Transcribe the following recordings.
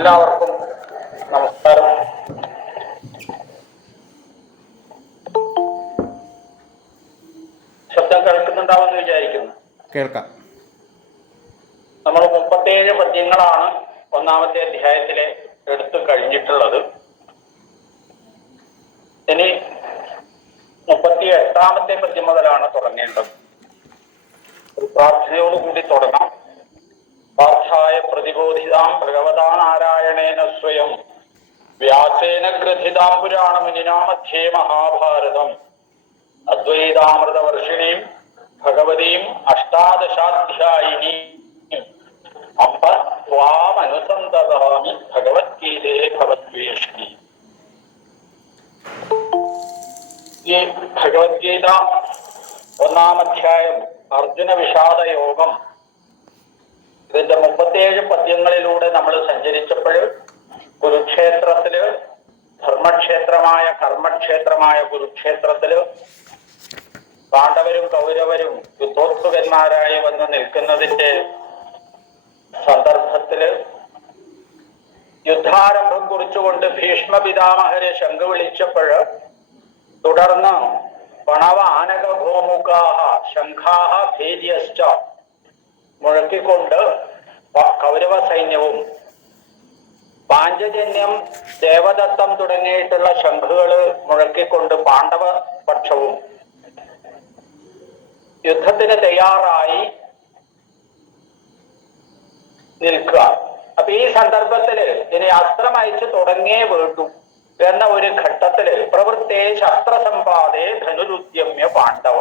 എല്ലാവർക്കും നമസ്കാരം. ശബ്ദം കേൾക്കുന്നുണ്ടാവുമെന്ന് വിചാരിക്കുന്നു. കേൾക്കാം. നമ്മൾ 37 പദ്യങ്ങളാണ് ഒന്നാമത്തെ അധ്യായത്തിലെ എടുത്തു കഴിഞ്ഞിട്ടുള്ളത്. ഇനി 38ാമത്തെ പദ്യം മുതലാണ് തുടങ്ങേണ്ടത്. ഒരു പ്രാർത്ഥനയോടുകൂടി തുടങ്ങാം. പാർത്ഥായ പ്രതിബോധിതാം ഭഗവതാ നാരായണേന സ്വയം വ്യാസേന ഗ്രഥിതാം പുരാണമുനിനാ മധ്യേ മഹാഭാരതം അദ്വൈതാമൃതവർഷിണീം ഭഗവതീം അഷ്ടാദശാധ്യായിനീം അംബ ത്വാമനുസന്തതാമി ഭഗവദ്ഗീതേ ഭവദ്വേഷിണി. ഈ ഭഗവദ്ഗീത ഒന്നാം അധ്യായം അർജുന വിഷാദ യോഗം. ഇതിന്റെ 37 പദ്യങ്ങളിലൂടെ നമ്മൾ സഞ്ചരിച്ചപ്പോൾ കുരുക്ഷേത്രത്തില് ധർമ്മക്ഷേത്രമായ കർമ്മക്ഷേത്രമായ കുരുക്ഷേത്രത്തില് പാണ്ഡവരും കൗരവരും യുദ്ധോത്സുകന്മാരായി വന്ന് നിൽക്കുന്നതിന്റെ സന്ദർഭത്തില് യുദ്ധാരംഭം കുറിച്ചുകൊണ്ട് ഭീഷ്മ പിതാമഹരെ ശംഖ് വിളിച്ചപ്പോൾ തുടർന്ന് പണവ ആനക ഗോമുഖാഹ ശംഖാഹ ഭേര്യശ്ച മുഴക്കിക്കൊണ്ട് കൗരവ സൈന്യവും പാഞ്ചജന്യം ദേവദത്തം തുടങ്ങിയിട്ടുള്ള ശംഖുകള് മുഴക്കിക്കൊണ്ട് പാണ്ഡവ പക്ഷവും യുദ്ധത്തിന് തയ്യാറായി നിൽക്കുക. അപ്പൊ ഈ സന്ദർഭത്തില് ഇനി അസ്ത്രം അയച്ചു തുടങ്ങിയേ വേണ്ടു എന്ന ഒരു ഘട്ടത്തില് പ്രവൃത്തേ ശസ്ത്രസമ്പാദേ ധനുരുദ്യമ്യ പാണ്ഡവ.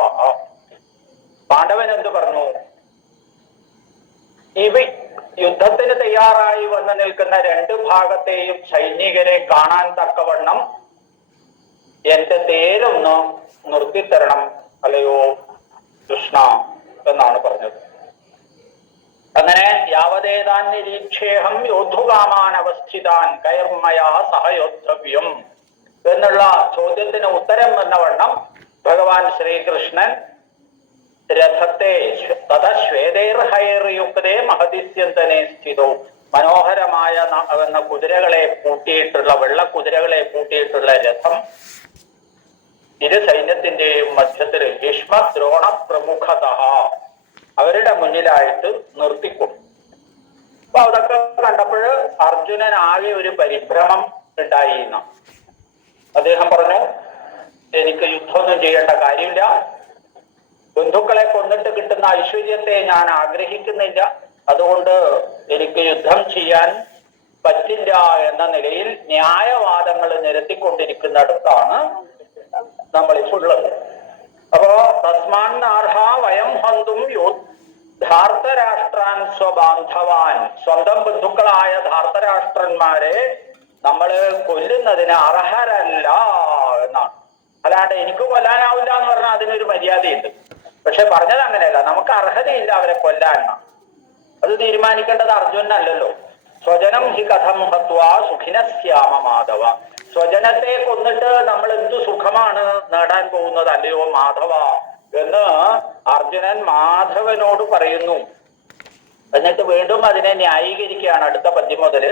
പാണ്ഡവൻ എന്ത് പറഞ്ഞു? ഇവ യുദ്ധത്തിന് തയ്യാറായി വന്ന് നിൽക്കുന്ന രണ്ട് ഭാഗത്തെയും സൈനികരെ കാണാൻ തക്കവണ്ണം എന്റെ തേരൊന്ന് നിർത്തിത്തരണം അല്ലയോ കൃഷ്ണ എന്നാണ് പറഞ്ഞത്. അങ്ങനെ യാവതേതാൻ നിരീക്ഷേഹം യോദ്ധുകാമാൻ അവസ്ഥിതാൻ കൈർമയാ സഹയോദ്ധവ്യം എന്നുള്ള ചോദ്യത്തിന് ഉത്തരം എന്നവണ്ണം ഭഗവാൻ ശ്രീകൃഷ്ണൻ രഥത്തെ തഥശ്വേതൈർഹൈർയുക്തേ മഹതിസ്യന്തനെ സ്ഥിതവും മനോഹരമായ കുതിരകളെ പൂട്ടിയിട്ടുള്ള വെള്ള കുതിരകളെ പൂട്ടിയിട്ടുള്ള രഥം ഇരു സൈന്യത്തിന്റെയും മധ്യത്തിൽ ഭീഷ്മ ദ്രോണ പ്രമുഖത അവരുടെ മുന്നിലായിട്ട് നിർത്തിക്കും. അപ്പൊ അതൊക്കെ കണ്ടപ്പോൾ അർജുനൻ ആകെ ഒരു പരിഭ്രമം ഉണ്ടായിരുന്നു. അദ്ദേഹം പറഞ്ഞു, എനിക്ക് യുദ്ധമൊന്നും ചെയ്യേണ്ട കാര്യമില്ല, ബന്ധുക്കളെ കൊന്നിട്ട് കിട്ടുന്ന ഐശ്വര്യത്തെ ഞാൻ ആഗ്രഹിക്കുന്നില്ല, അതുകൊണ്ട് എനിക്ക് യുദ്ധം ചെയ്യാൻ പറ്റില്ല എന്ന നിലയിൽ ന്യായവാദങ്ങൾ നിരത്തിക്കൊണ്ടിരിക്കുന്നിടത്താണ് നമ്മളിപ്പുള്ളത്. അപ്പോ തസ്മാന്നർഹ വയം ഹന്തും ധാർത്തരാഷ്ട്രാൻ സ്വബാന്ധവാൻ, സ്വന്തം ബന്ധുക്കളായ ധാർത്തരാഷ്ട്രന്മാരെ നമ്മള് കൊല്ലുന്നതിന് അർഹരല്ല എന്നാണ്. അല്ലാണ്ട് എനിക്ക് കൊല്ലാനാവില്ല എന്ന് പറഞ്ഞാൽ അതിനൊരു മര്യാദയുണ്ട്. പക്ഷെ പറഞ്ഞത് അങ്ങനെയല്ല, നമുക്ക് അർഹതയില്ല അവരെ കൊല്ലാൻ. അത് തീരുമാനിക്കേണ്ടത് അർജുനല്ലല്ലോ. സ്വജനം ഹി കഥം ഹത്വാ സുഖിനസ്യാമ മാധവ. സ്വജനത്തെ കൊന്നിട്ട് നമ്മൾ എന്തു സുഖമാണ് നേടാൻ പോകുന്നത് അല്ലയോ മാധവ എന്ന് അർജുനൻ മാധവനോട് പറയുന്നു. എന്നിട്ട് വീണ്ടും അതിനെ ന്യായീകരിക്കുകയാണ് അടുത്ത പദ്യം മുതല്.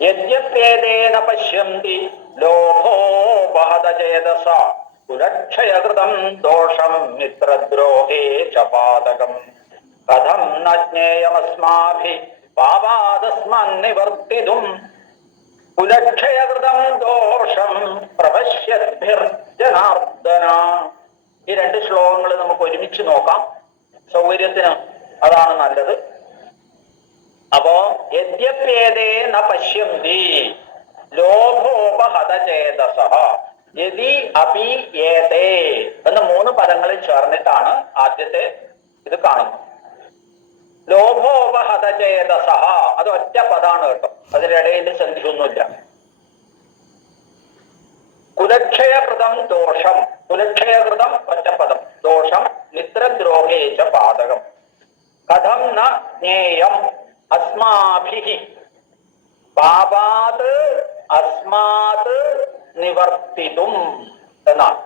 യദ്യപ്യേതേന പശ്യന്തി ലോഭോപഹതചേതസ കുലക്ഷയകൃതം ദോഷം മിത്രദ്രോഹേ ച പാതകം കഥം ന ജ്ഞേയമസ്മാഭി പാപാദസ്മാൻ നിവർത്തിതും കുലക്ഷയകൃതം ദോഷം പ്രപശ്യദ്ഭിർജനാർദ്ദന. ഈ രണ്ട് ശ്ലോകങ്ങൾ നമുക്ക് ഒരുമിച്ച് നോക്കാം, സൗകര്യത്തിന് അതാണ് നല്ലത്. അപ്പോ യദ്യപ്യേതേ ന പശ്യന്തി ലോഭോപഹതചേതസ യദി അപി ഏതേ എന്ന 3 പദങ്ങളിൽ ചേർന്നിട്ടാണ് ആദ്യത്തെ ഇത് കാണുന്നത്. ലോഭോപഹതചേതസ അത് ഒറ്റ പദാണ് കേട്ടോ, അതിനിടയിൽ സന്ധിയൊന്നുമില്ല. കുലക്ഷയകൃതം ദോഷം, കുലക്ഷയകൃതം ഒറ്റപ്പദം, ദോഷം മിത്രദ്രോഹേച പാതകം. കഥം ന ജ്ഞേയം അസ്മാഭിഹി പാപാത് അസ്മാത് നിവർത്തിതും എന്നാണ്.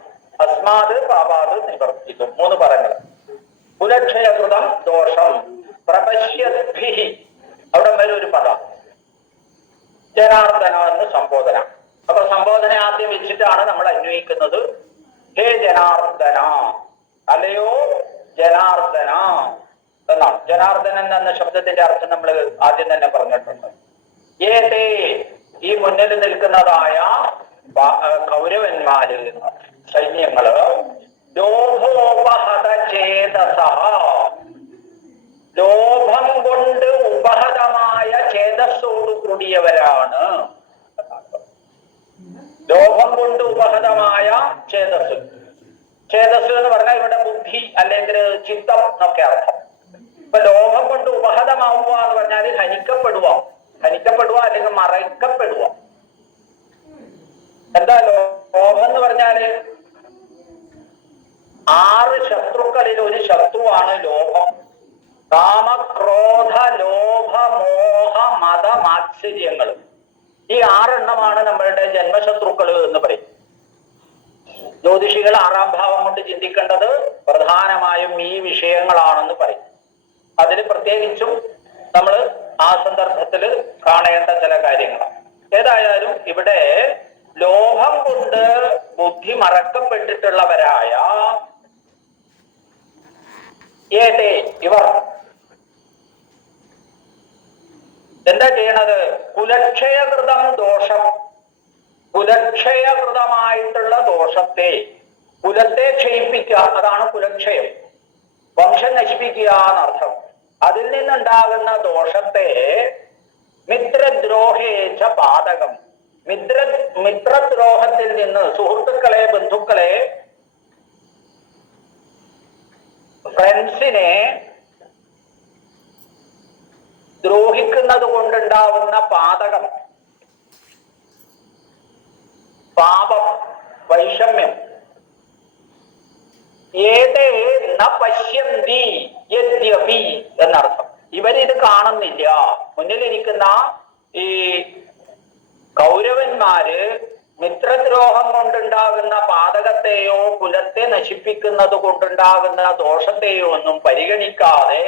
അസ്മാത് പാപാത് നിവർത്തിതും 3 പദങ്ങൾ. കുലക്ഷയകൃതം ദോഷം പ്രപശ്യദ്ഭിഹി അവിടെ വരെ ഒരു പദം. ജനാർദ്ദന എന്ന് സംബോധന. അപ്പൊ സംബോധന ആദ്യം വെച്ചിട്ടാണ് നമ്മൾ അന്വയിക്കുന്നത്. ഹേ ജനാർദ്ദന, അല്ലയോ ജനാർദ്ദന എന്നാണ്. ജനാർദ്ദനൻ എന്ന ശബ്ദത്തിന്റെ അർത്ഥം നമ്മൾ ആദ്യം തന്നെ പറഞ്ഞിട്ടുണ്ട്. ഏതേ, ഈ മുന്നിൽ നിൽക്കുന്നതായ കൗരവന്മാര്, സൈന്യങ്ങള്, ലോഭോപഹത ചേതസ, ലോഭം കൊണ്ട് ഉപഹതമായ ചേതസ്സോട് കൂടിയവരാണ്. ലോഭം കൊണ്ട് ഉപഹതമായ ചേതസ്. ചേതസ് എന്ന് പറഞ്ഞാൽ ഇവിടെ ബുദ്ധി അല്ലെങ്കിൽ ചിത്തം എന്നൊക്കെ അർത്ഥം. ഇപ്പൊ ലോഭം കൊണ്ട് ഉപഹതമാവുക എന്ന് പറഞ്ഞാൽ ഹനിക്കപ്പെടുക, ഹനിക്കപ്പെടുക അല്ലെങ്കിൽ മറയ്ക്കപ്പെടുക. എന്താ ലോഭം എന്ന് പറഞ്ഞാല് 6 ശത്രുക്കളിൽ ഒരു ശത്രുവാണ് ലോഭം. കാമ, ക്രോധ, ലോഭ, മോഹ, മത, മാത്സര്യങ്ങൾ. ഈ 6 എണ്ണമാണ് നമ്മളുടെ ജന്മശത്രുക്കൾ എന്ന് പറയും. ജ്യോതിഷികൾ 6-ാം ഭാവം കൊണ്ട് ചിന്തിക്കേണ്ടത് പ്രധാനമായും ഈ വിഷയങ്ങളാണെന്ന് പറയും. അതിൽ പ്രത്യേകിച്ചും നമ്മൾ ആ സന്ദർഭത്തിൽ കാണേണ്ട ചില കാര്യങ്ങളാണ്. ഏതായാലും ഇവിടെ ലോഭം കൊണ്ട് ബുദ്ധി മറക്കപ്പെട്ടിട്ടുള്ളവരായ ഇവർ എന്താ ചെയ്യണത്? കുലക്ഷയകൃതം ദോഷം, കുലക്ഷയകൃതമായിട്ടുള്ള ദോഷത്തെ, കുലത്തെ ക്ഷയിപ്പിക്കുക, അതാണ് കുലക്ഷയം, വംശം നശിപ്പിക്കുക എന്നർത്ഥം. അതിൽ നിന്നുണ്ടാകുന്ന ദോഷത്തെ മിത്രദ്രോഹേച്ച പാതകം, മിത്രദ്രോഹത്തിൽ നിന്ന് സുഹൃത്തുക്കളെ, ബന്ധുക്കളെ, ഫ്രണ്ട്സിനെ ദ്രോഹിക്കുന്നത് കൊണ്ടുണ്ടാവുന്ന പാതകം, പാപം, വൈഷമ്യം. ഏതേ ന പശ്യന്തി യദ്യപി എന്നർത്ഥം. ഇവരിത് കാണുന്നില്ല. മുന്നിലിരിക്കുന്ന ഈ കൗരവന്മാര് മിത്രദ്രോഹം കൊണ്ടുണ്ടാകുന്ന പാതകത്തെയോ കുലത്തെ നശിപ്പിക്കുന്നത് കൊണ്ടുണ്ടാകുന്ന ദോഷത്തെയോ ഒന്നും പരിഗണിക്കാതെ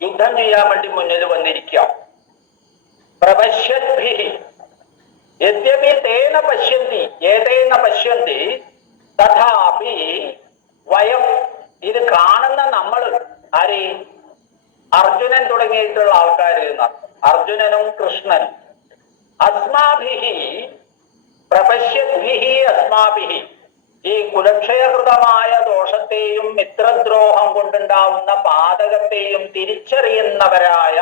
യുദ്ധം ചെയ്യാൻ വേണ്ടി മുന്നിൽ വന്നിരിക്കാം. പ്രപശ്യദ്ഭി യദ്യപി തേന പശ്യന്തി, ഏതേന പശ്യന്തി തഥാപി വയം, ഇത് കാണുന്ന നമ്മൾ, ആര്? അർജുനൻ തുടങ്ങിയിട്ടുള്ള ആൾക്കാര്, അർജുനനും കൃഷ്ണനും. അസ്മാഭിഹി പ്രപശ്യദ്ഭിഹി അസ്മാഭിഹി, ഈ കുലക്ഷയകൃതമായ ദോഷത്തെയും മിത്രദ്രോഹം കൊണ്ടുണ്ടാവുന്ന പാതകത്തെയും തിരിച്ചറിയുന്നവരായ,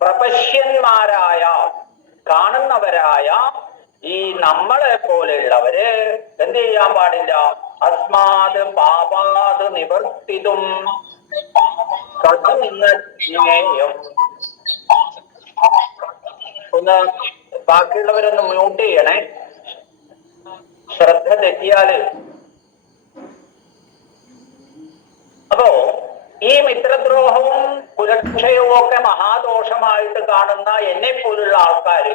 പ്രപശ്യന്മാരായ, കാണുന്നവരായ ഈ നമ്മളെ പോലെയുള്ളവര് എന്ത് ചെയ്യാൻ പാടില്ല? അസ്മാത് പാപാത് നിവർത്തിതും കഥമിന്നേയം. ഒന്ന് ബാക്കിയുള്ളവരൊന്ന് മ്യൂട്ട് ചെയ്യണേ, ശ്രദ്ധ തെറ്റിയാല്. അപ്പോ ഈ മിത്രദ്രോഹവും കുലക്ഷയവും ഒക്കെ മഹാദോഷമായിട്ട് കാണുന്ന എന്നെ പോലുള്ള ആൾക്കാര്,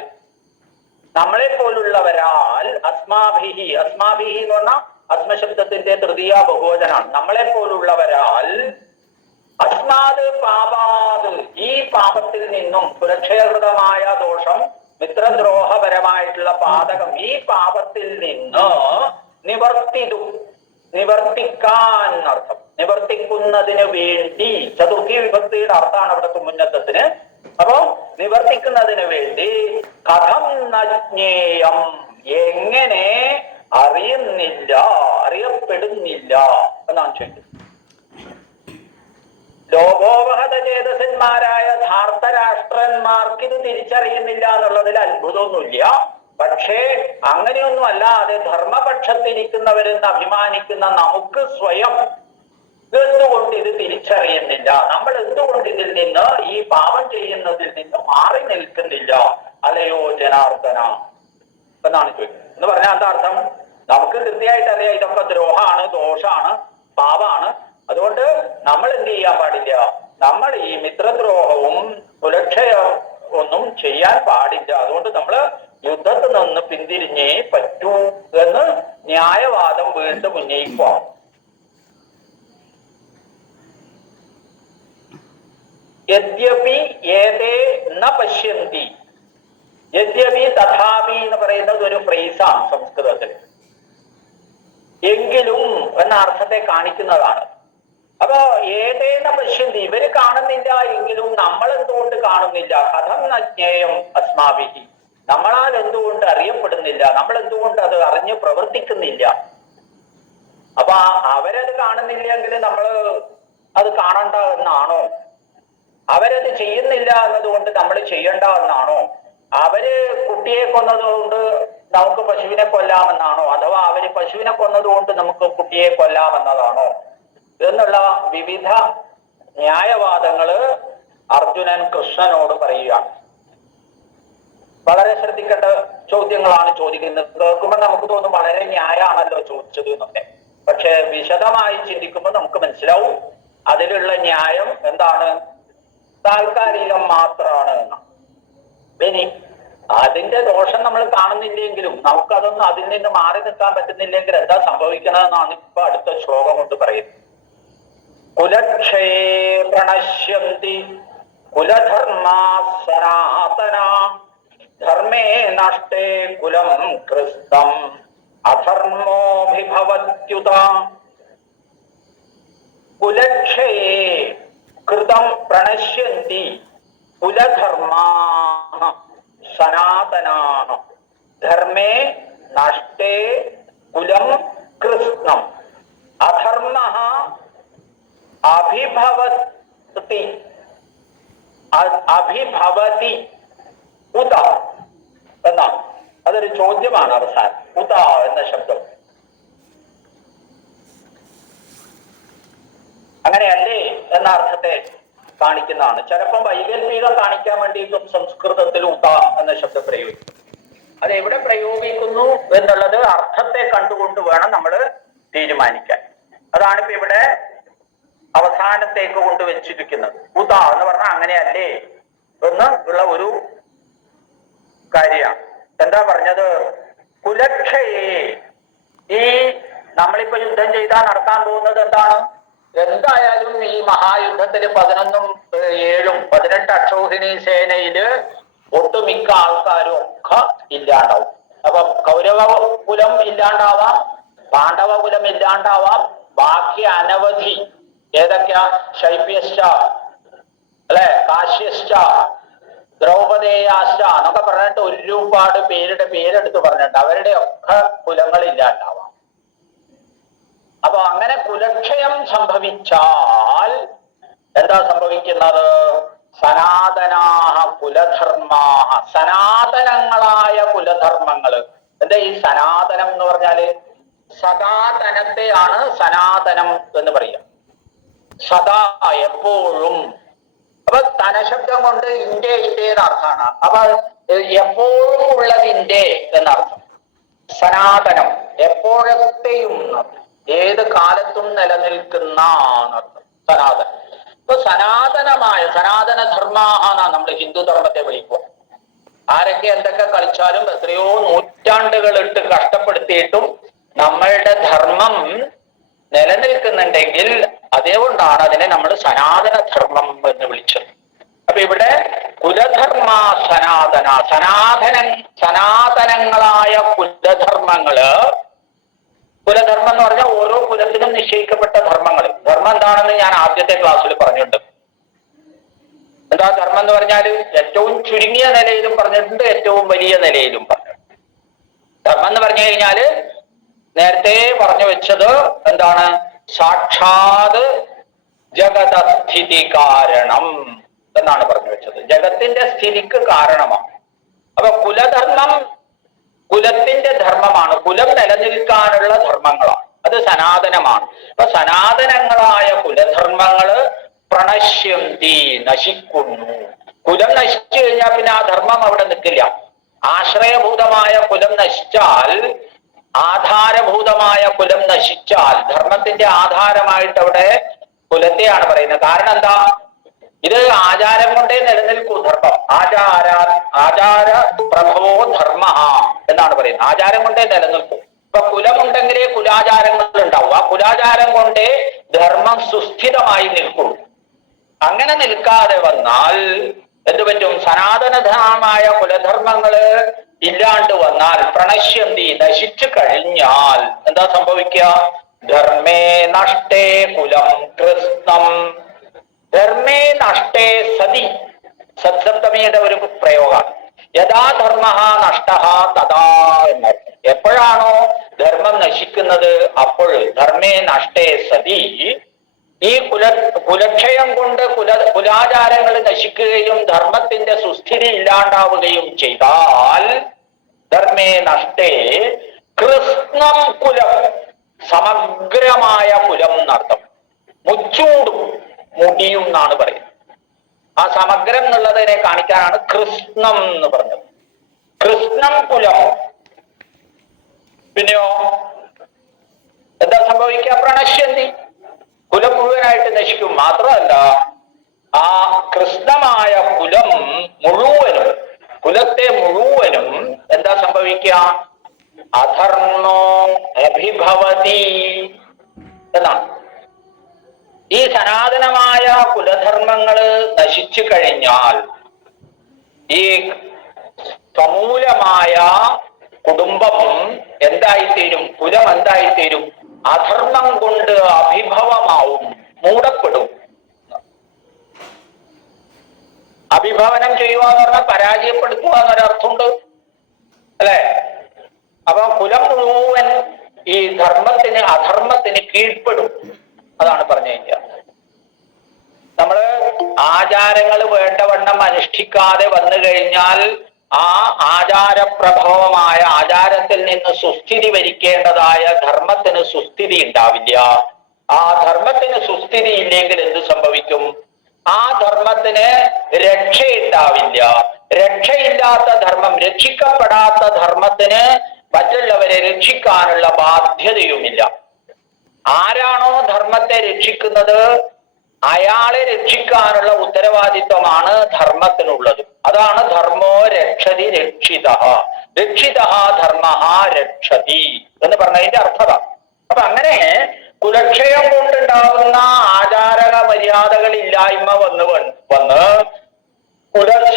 നമ്മളെ പോലുള്ളവരാൽ അസ്മാഭിഹി, അസ്മാഭിഹി എന്ന് പറഞ്ഞാൽ അസ്മശബ്ദത്തിന്റെ തൃതീയ ബഹുവചനാണ്. നമ്മളെ പോലുള്ളവരാൽ അസ്മാത് പാപാത്, ഈ പാപത്തിൽ നിന്നും, കുലക്ഷയകൃതമായ ദോഷം, മിത്രദ്രോഹപരമായിട്ടുള്ള പാതകം, ഈ പാപത്തിൽ നിന്ന് നിവർത്തിതു, നിവർത്തിക്കാൻ എന്നർത്ഥം. നിവർത്തിക്കുന്നതിന് വേണ്ടി, ചതുർത്ഥി വിഭക്തിയുടെ അർത്ഥമാണ് അവിടുത്തെ മുന്നത്തത്തിന്. അപ്പോ നിവർത്തിക്കുന്നതിന് വേണ്ടി കഥം നജ്ഞേയം, എങ്ങനെ അറിയുന്നില്ല, അറിയപ്പെടുന്നില്ല എന്നാണ് ചോദിക്കുന്നത്. ലോകോപഹത ചേതസന്മാരായ ധാർത്തരാഷ്ട്രന്മാർക്ക് ഇത് തിരിച്ചറിയുന്നില്ല എന്നുള്ളതിൽ അത്ഭുതമൊന്നുമില്ല. പക്ഷേ അങ്ങനെയൊന്നും അല്ലാതെ ധർമ്മപക്ഷത്തിരിക്കുന്നവരെന്ന് അഭിമാനിക്കുന്ന നമുക്ക് സ്വയം എന്തുകൊണ്ട് ഇത് തിരിച്ചറിയുന്നില്ല, നമ്മൾ എന്തുകൊണ്ട് ഇതിൽ നിന്ന്, ഈ പാപം ചെയ്യുന്നതിൽ നിന്ന് മാറി നിൽക്കുന്നില്ല, അല്ലയോ ജനാർദ്ദന എന്നാണ് ചോദിക്കുന്നത്. എന്ന് പറഞ്ഞാൽ എന്താ അർത്ഥം? നമുക്ക് കൃത്യമായിട്ട് അറിയാം ഇതൊക്കെ ദ്രോഹമാണ്, ദോഷാണ്, പാപാണ്. അതുകൊണ്ട് നമ്മൾ എന്ത് ചെയ്യാൻ പാടില്ല? നമ്മൾ ഈ മിത്രദ്രോഹവും കുലക്ഷയ ഒന്നും ചെയ്യാൻ പാടില്ല. അതുകൊണ്ട് നമ്മള് യുദ്ധത്തിൽ നിന്ന് പിന്തിരിഞ്ഞേ പറ്റൂ എന്ന് ന്യായവാദം വീണ്ടും ഉന്നയിക്കുക. യദ്യപി ഏതേ ന പശ്യന്തി, യദ്യപി തഥാപി എന്ന് പറയുന്നത് ഒരു ഫ്രേസാണ് സംസ്കൃതത്തിൽ. എങ്കിലും എന്ന അർത്ഥത്തെ കാണിക്കുന്നതാണ്. അപ്പൊ ഏതേന പശ്യന്തി, ഇവര് കാണുന്നില്ല എങ്കിലും നമ്മൾ എന്തുകൊണ്ട് കാണുന്നില്ല? കഥം നജ്ഞേയം അസ്മാഭിഹി, നമ്മളാൽ എന്തുകൊണ്ട് അറിയപ്പെടുന്നില്ല? നമ്മൾ എന്തുകൊണ്ട് അത് അറിഞ്ഞ് പ്രവർത്തിക്കുന്നില്ല? അപ്പൊ അവരത് കാണുന്നില്ലെങ്കിൽ നമ്മൾ അത് കാണണ്ട എന്നാണോ? അവരത് ചെയ്യുന്നില്ല എന്നതുകൊണ്ട് നമ്മൾ ചെയ്യണ്ട എന്നാണോ? അവര് കുട്ടിയെ കൊന്നതുകൊണ്ട് നമുക്ക് പശുവിനെ കൊല്ലാമെന്നാണോ? അഥവാ അവര് പശുവിനെ കൊന്നതുകൊണ്ട് നമുക്ക് കുട്ടിയെ കൊല്ലാമെന്നതാണോ? എന്നുള്ള വിവിധ ന്യായവാദങ്ങള് അർജുനൻ കൃഷ്ണനോട് പറയുകയാണ്. വളരെ ശ്രദ്ധിക്കേണ്ട ചോദ്യങ്ങളാണ് ചോദിക്കുന്നത്. കേൾക്കുമ്പോൾ നമുക്ക് തോന്നും വളരെ ന്യായമാണല്ലോ ചോദിച്ചത് എന്നൊക്കെ. പക്ഷെ വിശദമായി ചിന്തിക്കുമ്പോൾ നമുക്ക് മനസ്സിലാവും അതിലുള്ള ന്യായം എന്താണ്, താൽക്കാലികം മാത്രമാണ് എന്ന്. ഇനി അതിന്റെ ദോഷം നമ്മൾ കാണുന്നില്ലെങ്കിലും നമുക്കതൊന്നും അതിൽ നിന്ന് മാറി നിൽക്കാൻ പറ്റുന്നില്ലെങ്കിൽ എന്താ സംഭവിക്കണമെന്നാണ് ഇപ്പൊ അടുത്ത ശ്ലോകം കൊണ്ട് പറയുന്നത്. കുലക്ഷയേ പ്രണശ്യന്തി കുലധർമാ സനാതനാ ധർമ്മേ നഷ്ടേ കുലം കൃസ്തം അധർമ്മോഭിഭവത്യുത. കുലക്ഷയേ കൃതം പ്രണശ്യന്തി കുലധർമാ സനാതനാഃ ധർമ്മേ നഷ്ടേ കുലം കൃസ്തം അധർമ്മഃ അഭിഭവതി അഭിഭവതി ഉത എന്നാണ്. അതൊരു ചോദ്യമാണ് അവസാനം. ഉത എന്ന ശബ്ദം അങ്ങനെയല്ലേ എന്ന അർത്ഥത്തെ കാണിക്കുന്നതാണ്. ചിലപ്പം വൈകല്പികം കാണിക്കാൻ വേണ്ടിയിട്ടും സംസ്കൃതത്തിൽ ഉത എന്ന ശബ്ദം പ്രയോഗിക്കും. അത് എവിടെ പ്രയോഗിക്കുന്നു എന്നുള്ളത് അർത്ഥത്തെ കണ്ടുകൊണ്ട് വേണം നമ്മൾ തീരുമാനിക്കാൻ. അതാണിപ്പോ ഇവിടെ അവസാനത്തേക്ക് കൊണ്ടുവച്ചിരിക്കുന്നത്. ഉത എന്ന് പറഞ്ഞാൽ അങ്ങനെയല്ലേ എന്ന് ഉള്ള ഒരു കാര്യമാണ്. എന്താ പറഞ്ഞത്? കുലക്ഷയെ, ഈ നമ്മളിപ്പോ യുദ്ധം ചെയ്താൽ നടക്കാൻ പോകുന്നത് എന്താണ്? എന്തായാലും ഈ മഹായുദ്ധത്തില് 11 7 18 അക്ഷൗഹിണി സേനയില് ഒട്ടുമിക്ക ആൾക്കാരും ഒക്കെ ഇല്ലാണ്ടാവും. അപ്പൊ കൗരവ കുലം ഇല്ലാണ്ടാവാം, പാണ്ഡവ കുലം ഇല്ലാണ്ടാവാം, ബാക്കി അനവധി ഏതൊക്കെയാ? ശൈപ്യശ്ച അല്ലെ, കാശ്യശ്ച, ദ്രൗപദേയാശ്ച എന്നൊക്കെ പറഞ്ഞിട്ട് ഒരുപാട് പേരുടെ പേരെടുത്ത് പറഞ്ഞിട്ട് അവരുടെ ഒക്കെ കുലങ്ങൾ ഇല്ലാണ്ടാവാം. അപ്പൊ അങ്ങനെ കുലക്ഷയം സംഭവിച്ചാൽ എന്താ സംഭവിക്കുന്നത്? സനാതനാഹ കുലധർമാഹ, സനാതനങ്ങളായ കുലധർമ്മങ്ങള്. എന്താ ഈ സനാതനം എന്ന് പറഞ്ഞാല്? സദാതനത്തെയാണ് സനാതനം എന്ന് പറയുക. സദാ, എപ്പോഴും. അപ്പൊ തനശബ്ദം കൊണ്ട് ഇന്ത്യ ഇന്ത്യയുടെ അർത്ഥമാണ്. അപ്പൊ എപ്പോഴും ഉള്ളതിന്റെ എന്നർത്ഥം. സനാതനം എപ്പോഴത്തെയും, ഏത് കാലത്തും നിലനിൽക്കുന്ന എന്നർത്ഥം സനാതനം. ഇപ്പൊ സനാതനമായ സനാതന ധർമാഹാണ് നമ്മൾ ഹിന്ദു ധർമ്മത്തെ വിളിക്കുക. ആരൊക്കെ എന്തൊക്കെ കളിച്ചാലും എത്രയോ നൂറ്റാണ്ടുകൾ ഇട്ട് കഷ്ടപ്പെടുത്തിയിട്ടും നമ്മളുടെ ധർമ്മം നിലനിൽക്കുന്നുണ്ടെങ്കിൽ അതേകൊണ്ടാണ് അതിനെ നമ്മൾ സനാതന ധർമ്മം എന്ന് വിളിച്ചത്. അപ്പൊ ഇവിടെ കുലധർമ്മ സനാതന, സനാതനങ്ങളായ കുലധർമ്മങ്ങള്. കുലധർമ്മം എന്ന് പറഞ്ഞാൽ ഓരോ കുലത്തിനും നിശ്ചയിക്കപ്പെട്ട ധർമ്മങ്ങൾ. ധർമ്മം എന്താണെന്ന് ഞാൻ ആദ്യത്തെ ക്ലാസ്സിൽ പറഞ്ഞിട്ടുണ്ട്. എന്താ ധർമ്മം എന്ന് പറഞ്ഞാല്? ഏറ്റവും ചുരുങ്ങിയ നിലയിലും പറഞ്ഞിട്ടുണ്ട്, ഏറ്റവും വലിയ നിലയിലും പറഞ്ഞിട്ടുണ്ട്. ധർമ്മം എന്ന് പറഞ്ഞു കഴിഞ്ഞാല് നേരത്തെ പറഞ്ഞു വെച്ചത് എന്താണ്? സാക്ഷാത് ജഗതസ്ഥിതി കാരണം എന്നാണ് പറഞ്ഞു വെച്ചത്. ജഗത്തിന്റെ സ്ഥിതിക്ക് കാരണമാണ്. അപ്പൊ കുലധർമ്മം കുലത്തിന്റെ ധർമ്മമാണ്. കുലം നിലനിൽക്കാനുള്ള ധർമ്മങ്ങളാണ്. അത് സനാതനമാണ്. അപ്പൊ സനാതനങ്ങളായ കുലധർമ്മങ്ങള് പ്രണശ്യന്തി, നശിക്കുന്നു. കുലം നശിച്ചു കഴിഞ്ഞാൽ പിന്നെ ആ ധർമ്മം അവിടെ നിൽക്കില്ല. ആശ്രയഭൂതമായ കുലം നശിച്ചാൽ, ആധാരഭൂതമായ കുലം നശിച്ചാൽ, ധർമ്മത്തിന്റെ ആധാരമായിട്ട് അവിടെ കുലത്തെയാണ് പറയുന്നത്. കാരണം എന്താ? ഇത് ആചാരം കൊണ്ടേ നിലനിൽക്കൂ ധർമ്മം. ആചാര പ്രഭവോ ധർമ്മ എന്നാണ് പറയുന്നത്. ആചാരം കൊണ്ടേ നിലനിൽക്കൂ. ഇപ്പൊ കുലമുണ്ടെങ്കിലേ കുലാചാരങ്ങൾ ഉണ്ടാവും. ആ കുലാചാരം കൊണ്ടേ ധർമ്മം സുസ്ഥിരമായി നിൽക്കൂ. അങ്ങനെ നിൽക്കാതെ വന്നാൽ എന്തു പറ്റും? സനാതനധർമ്മമായ കുലധർമ്മങ്ങള് ഇല്ലാണ്ട് വന്നാൽ, പ്രണശ്യന്തി നശിച്ചു കഴിഞ്ഞാൽ എന്താ സംഭവിക്കുക? ധർമ്മേ നഷ്ടേ കുലം കൃഷ്ണം. ധർമ്മേ നഷ്ടേ സതി, സത്സപ്തമിയുടെ ഒരു പ്രയോഗമാണ്. യഥാ ധർമ്മ നഷ്ട തഥാ എന്ന്. എപ്പോഴാണോ ധർമ്മം നശിക്കുന്നത് അപ്പോൾ ധർമ്മേ നഷ്ടേ സതി, ഈ കുലക്ഷയം കൊണ്ട് കുലാചാരങ്ങൾ നശിക്കുകയും ധർമ്മത്തിന്റെ സുസ്ഥിതി ഇല്ലാണ്ടാവുകയും ചെയ്താൽ ധർമ്മേ നഷ്ടേ കൃഷ്ണം കുലം, സമഗ്രമായ കുലം എന്നർത്ഥം. മുച്ചൂടും മുടിയും എന്നാണ് പറയുന്നത്. ആ സമഗ്രം എന്നുള്ളതിനെ കാണിക്കാനാണ് കൃഷ്ണം എന്ന് പറഞ്ഞത്. കൃഷ്ണം കുലം. പിന്നെയോ എന്താ സംഭവിക്കുക? പ്രണശ്യന്തി, കുലം മുഴുവനായിട്ട് നശിക്കും. മാത്രമല്ല ആ കൃഷ്ണമായ കുലം മുഴുവനും, കുലത്തെ മുഴുവനും എന്താ സംഭവിക്കുക? അധർമ്മോ അഭിഭവതി എന്നാണ്. ഈ സനാതനമായ കുലധർമ്മങ്ങള് നശിച്ചു കഴിഞ്ഞാൽ ഈ സമൂലമായ കുടുംബം എന്തായിത്തീരും? കുലം എന്തായിത്തീരും? അധർമ്മം കൊണ്ട് അഭിഭവമാവും, മൂടപ്പെടും. അഭിഭവനം ചെയ്യുക എന്ന് പറഞ്ഞാൽ പരാജയപ്പെടുത്തുക എന്നൊരർത്ഥമുണ്ട്, അല്ലെ? അപ്പൊ കുലം മുഴുവൻ ഈ ധർമ്മത്തിന്, അധർമ്മത്തിന് കീഴ്പ്പെടും. അതാണ് പറഞ്ഞു കഴിഞ്ഞാൽ നമ്മള് ആചാരങ്ങൾ വേണ്ടവണ്ണം അനുഷ്ഠിക്കാതെ വന്നു കഴിഞ്ഞാൽ ആ ആചാരപ്രഭവമായ ആചാരത്തിൽ നിന്ന് സുസ്ഥിതി വരിക്കേണ്ടതായ ധർമ്മത്തിന് സുസ്ഥിതി ഉണ്ടാവില്ല. ആ ധർമ്മത്തിന് സുസ്ഥിതി ഇല്ലെങ്കിൽ എന്ത് സംഭവിക്കും? ആ ധർമ്മത്തിന് രക്ഷയുണ്ടാവില്ല. രക്ഷയില്ലാത്ത ധർമ്മം, രക്ഷിക്കപ്പെടാത്ത ധർമ്മത്തിന് മറ്റുള്ളവരെ രക്ഷിക്കാനുള്ള ബാധ്യതയുമില്ല. ആരാണോ ധർമ്മത്തെ രക്ഷിക്കുന്നത് അയാളെ രക്ഷിക്കാനുള്ള ഉത്തരവാദിത്വമാണ് ധർമ്മത്തിനുള്ളത്. അതാണ് ധർമ്മോ രക്ഷതി രക്ഷിത, രക്ഷിത ധർമ്മ രക്ഷതി എന്ന് പറഞ്ഞതിന്റെ അർത്ഥത. അപ്പൊ അങ്ങനെ കുലക്ഷയം കൊണ്ടുണ്ടാകുന്ന ആചാര മര്യാദകളില്ലായ്മ വന്ന്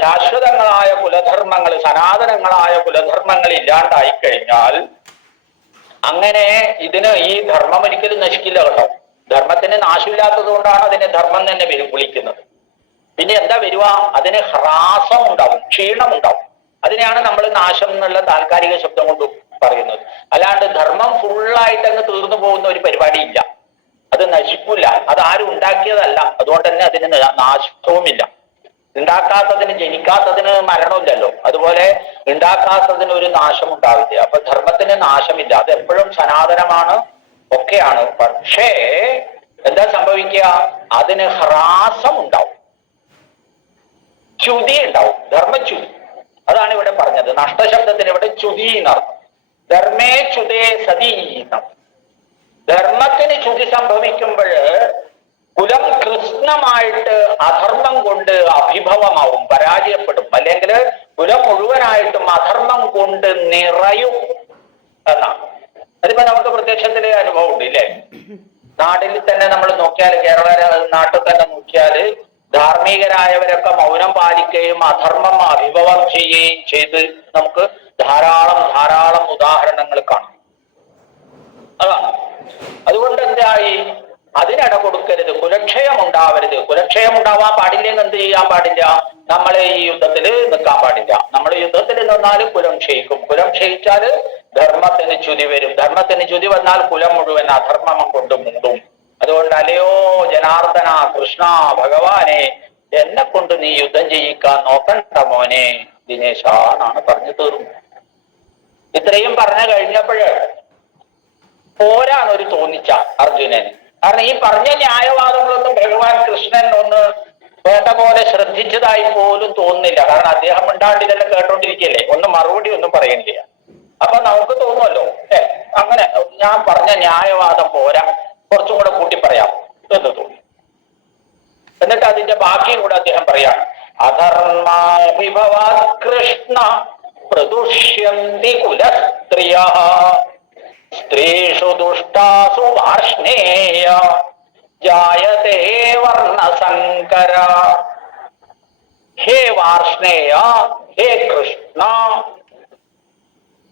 ശാശ്വതങ്ങളായ കുലധർമ്മങ്ങൾ, സനാതനങ്ങളായ കുലധർമ്മങ്ങൾ ഇല്ലാണ്ടായി കഴിഞ്ഞാൽ അങ്ങനെ ഈ ധർമ്മം ഒരിക്കലും നശിക്കില്ല കേട്ടോ. ധർമ്മത്തിന് നാശമില്ലാത്തത് കൊണ്ടാണ് അതിനെ ധർമ്മം തന്നെ വിളിക്കുന്നത്. പിന്നെ എന്താ വരുക? അതിന് ഹ്രാസം ഉണ്ടാവും, ക്ഷീണം ഉണ്ടാവും. അതിനെയാണ് നമ്മൾ നാശം എന്നുള്ള താൽക്കാലിക ശബ്ദം കൊണ്ട് പറയുന്നത്. അല്ലാണ്ട് ധർമ്മം ഫുള്ളായിട്ട് അങ്ങ് തീർന്നു പോകുന്ന ഒരു പരിപാടി ഇല്ല. അത് നശിക്കില്ല. അത് ആരും ഉണ്ടാക്കിയതല്ല. അതുകൊണ്ട് തന്നെ അതിന് നാശവുമില്ല. ഉണ്ടാക്കാത്തതിന്, ജനിക്കാത്തതിന് മരണമില്ലല്ലോ. അതുപോലെ ഉണ്ടാക്കാത്തതിന് ഒരു നാശം ഉണ്ടാവില്ല. അപ്പൊ ധർമ്മത്തിന് നാശമില്ല. അത് എപ്പോഴും സനാതനമാണ്, ഒക്കെയാണ്. പക്ഷേ എന്താ സംഭവിക്കുക? അതിന് ഹ്രാസം ഉണ്ടാവും, ച്യുതി ഉണ്ടാവും, ധർമ്മച്യുതി. അതാണ് ഇവിടെ പറഞ്ഞത്. നഷ്ടശബ്ദത്തിന് ഇവിടെ ച്യുതി എന്നർത്ഥം. ധർമ്മേ ച്യുതേ സതി. ധർമ്മത്തിന് ച്യുതി സംഭവിക്കുമ്പോൾ കുലം കൃഷ്ണമായിട്ട് അധർമ്മം കൊണ്ട് അഭിഭവമാവും, പരാജയപ്പെടും. അല്ലെങ്കിൽ കുലം മുഴുവനായിട്ടും അധർമ്മം കൊണ്ട് നിറയും എന്നാണ്. അതിപ്പോ നമുക്ക് പ്രത്യക്ഷത്തില് അനുഭവം ഉണ്ട് ഇല്ലേ? നാട്ടിൽ തന്നെ നമ്മൾ നോക്കിയാൽ, കേരള നാട്ടിൽ തന്നെ നോക്കിയാൽ ധാർമ്മികരായവരൊക്കെ മൗനം പാലിക്കുകയും അധർമ്മം അഭിഭവം ചെയ്യുകയും ചെയ്ത് നമുക്ക് ധാരാളം ഉദാഹരണങ്ങൾ കാണാം. അതാണ്. അതുകൊണ്ട് എന്തായി? അതിനിട കൊടുക്കരുത്, കുലക്ഷയം ഉണ്ടാവരുത്. കുലക്ഷയം ഉണ്ടാവാൻ പാടില്ലെങ്കിൽ എന്ത് ചെയ്യാൻ പാടില്ല? നമ്മൾ ഈ യുദ്ധത്തിൽ നിൽക്കാൻ പാടില്ല. നമ്മൾ യുദ്ധത്തിൽ നിന്നാൽ കുലം ക്ഷയിക്കും. കുലം ക്ഷയിച്ചാൽ ധർമ്മത്തിന് ച്യുതി വരും. ധർമ്മത്തിന് ച്യുതി വന്നാൽ കുലം മുഴുവൻ അധർമ്മം കൊണ്ട് മുണ്ടും. അതുകൊണ്ട് അലയോ ജനാർദ്ദന കൃഷ്ണ ഭഗവാനെ, എന്നെ കൊണ്ട് നീ യുദ്ധം ചെയ്യിക്കാൻ നോക്കണ്ട മോനെ ദിനേശ എന്നാണ് പറഞ്ഞു തീർന്നു. ഇത്രയും പറഞ്ഞു കഴിഞ്ഞപ്പോഴ് പോരാന്നൊരു തോന്നിച്ച അർജുനന്. കാരണം ഈ പറഞ്ഞ ന്യായവാദങ്ങളൊന്നും ഭഗവാൻ കൃഷ്ണൻ ഒന്ന് വേണ്ട പോലെ ശ്രദ്ധിച്ചതായി പോലും തോന്നുന്നില്ല. കാരണം അദ്ദേഹം മിണ്ടാണ്ട് ഇതെല്ലാം കേട്ടോണ്ടിരിക്കുകയല്ലേ, ഒന്നും മറുപടി ഒന്നും പറയുന്നില്ല. അപ്പൊ നമുക്ക് തോന്നുമല്ലോ, അങ്ങനെ ഞാൻ പറഞ്ഞ ന്യായവാദം പോരാ, കുറച്ചും കൂടെ കൂട്ടി പറയാം എന്ന് തോന്നി. എന്നിട്ട് അതിന്റെ ബാക്കിയും കൂടെ അദ്ദേഹം പറയാണ്. അധർമാഭിഭവാ കൃഷ്ണ പ്രദുഷ്യന്തി കുലസ്ത്രിയ സ്ത്രീഷു ദുഷ്ടാസു വാർഷ്ണേയ ജായതേ വർണ്ണസങ്കര. ഹേ വാർഷ്ണേയ, ഹേ കൃഷ്ണ,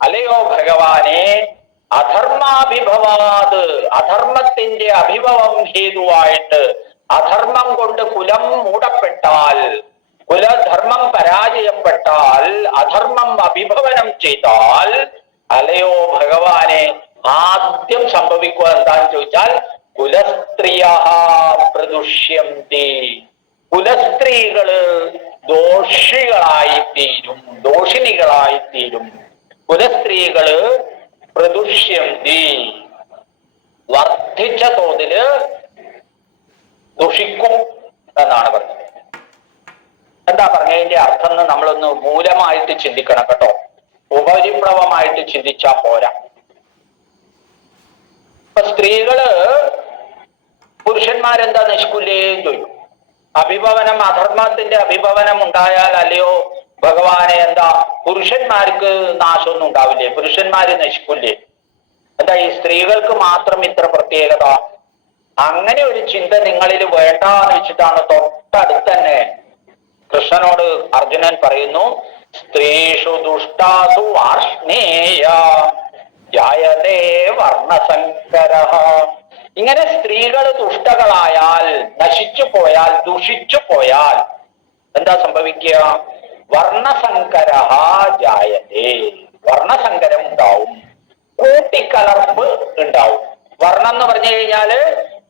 അല്ലയോ ഭഗവാനെ, അധർമാഭിഭവാത്, അധർമ്മത്തിന്റെ അഭിഭവം ഹേതുവായിട്ട്, അധർമ്മം കൊണ്ട് കുലം മൂടപ്പെട്ടാൽ, കുലധർമ്മം പരാജയപ്പെട്ടാൽ, അധർമ്മം അഭിഭവനം ചെയ്താൽ, അല്ലയോ ഭഗവാനെ, ആദ്യം സംഭവിക്കുക എന്താന്ന് ചോദിച്ചാൽ കുലസ്ത്രീയ പ്രദുഷ്യന്തി, കുലസ്ത്രീകള് ദോഷികളായിത്തീരും, ദോഷിണികളായിത്തീരും. കുലസ്ത്രീകള് പ്രദുഷ്യന്തി, വർദ്ധിച്ച തോതില് ദുഷിക്കും എന്നാണ് പറഞ്ഞത്. എന്താ പറഞ്ഞതിന്റെ അർത്ഥം എന്ന് നമ്മളൊന്ന് മൂലമായിട്ട് ചിന്തിക്കണം കേട്ടോ. ഉപരിപ്ലവമായിട്ട് ചിന്തിച്ചാ പോരാ. ഇപ്പൊ സ്ത്രീകള് പുരുഷന്മാരെന്താ നശിക്കൂലേ ചോദിക്കും. അഭിഭവനം, അധർമ്മത്തിന്റെ അഭിഭവനം ഉണ്ടായാൽ അല്ലയോ ഭഗവാനെ എന്താ പുരുഷന്മാർക്ക് നാശമൊന്നും ഉണ്ടാവില്ലേ? പുരുഷന്മാര് നശിക്കൂലേ? എന്താ ഈ സ്ത്രീകൾക്ക് മാത്രം ഇത്ര പ്രത്യേകത? അങ്ങനെ ഒരു ചിന്ത നിങ്ങളിൽ വേണ്ടാന്ന് വെച്ചിട്ടാണ് തൊട്ടടുത്ത് തന്നെ കൃഷ്ണനോട് അർജുനൻ പറയുന്നു, സ്ത്രീഷു ദുഷ്ടാസു വാർഷ്ണേയ ജായതേ വർണ്ണസങ്കര. ഇങ്ങനെ സ്ത്രീകൾ ദുഷ്ടകളായാൽ, നശിച്ചു പോയാൽ, ദുഷിച്ചു പോയാൽ എന്താ സംഭവിക്കുക? വർണ്ണസങ്കര ജായതേ, വർണ്ണസങ്കരം ഉണ്ടാവും, കൂട്ടിക്കലർപ്പ് ഉണ്ടാവും. വർണ്ണം എന്ന് പറഞ്ഞു കഴിഞ്ഞാല്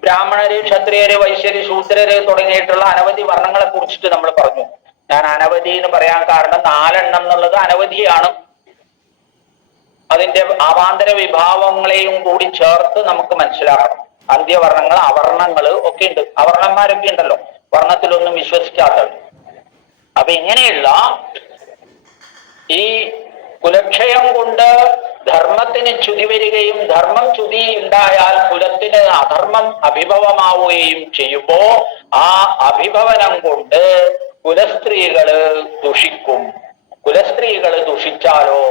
ബ്രാഹ്മണര്, ക്ഷത്രിയര്, വൈശ്യര്, ശൂദ്രര് തുടങ്ങിയിട്ടുള്ള അനവധി വർണ്ണങ്ങളെ കുറിച്ചിട്ട് നമ്മൾ പറഞ്ഞു. ഞാൻ അനവധി എന്ന് പറയാൻ കാരണം 4 എന്നുള്ളത് അനവധിയാണ്. അതിന്റെ അവാന്തര വിഭാവങ്ങളെയും കൂടി ചേർത്ത് നമുക്ക് മനസ്സിലാക്കണം. അന്ത്യവർണ്ണങ്ങൾ, അവർണങ്ങള് ഒക്കെ ഉണ്ട്. അവർണന്മാരൊക്കെ ഉണ്ടല്ലോ, വർണ്ണത്തിലൊന്നും വിശ്വസിക്കാത്തവർ. അപ്പൊ ഇങ്ങനെയുള്ള ഈ കുലക്ഷയം കൊണ്ട് ധർമ്മത്തിന് ച്യുതി വരികയും, ധർമ്മം ച്യുതി ഉണ്ടായാൽ കുലത്തിന് അധർമ്മം അഭിഭവമാവുകയും ചെയ്യുമ്പോ ആ അഭിഭവനം കൊണ്ട് കുലസ്ത്രീകള് ദുഷിക്കും. കുലസ്ത്രീകള് ദുഷിച്ചാലോ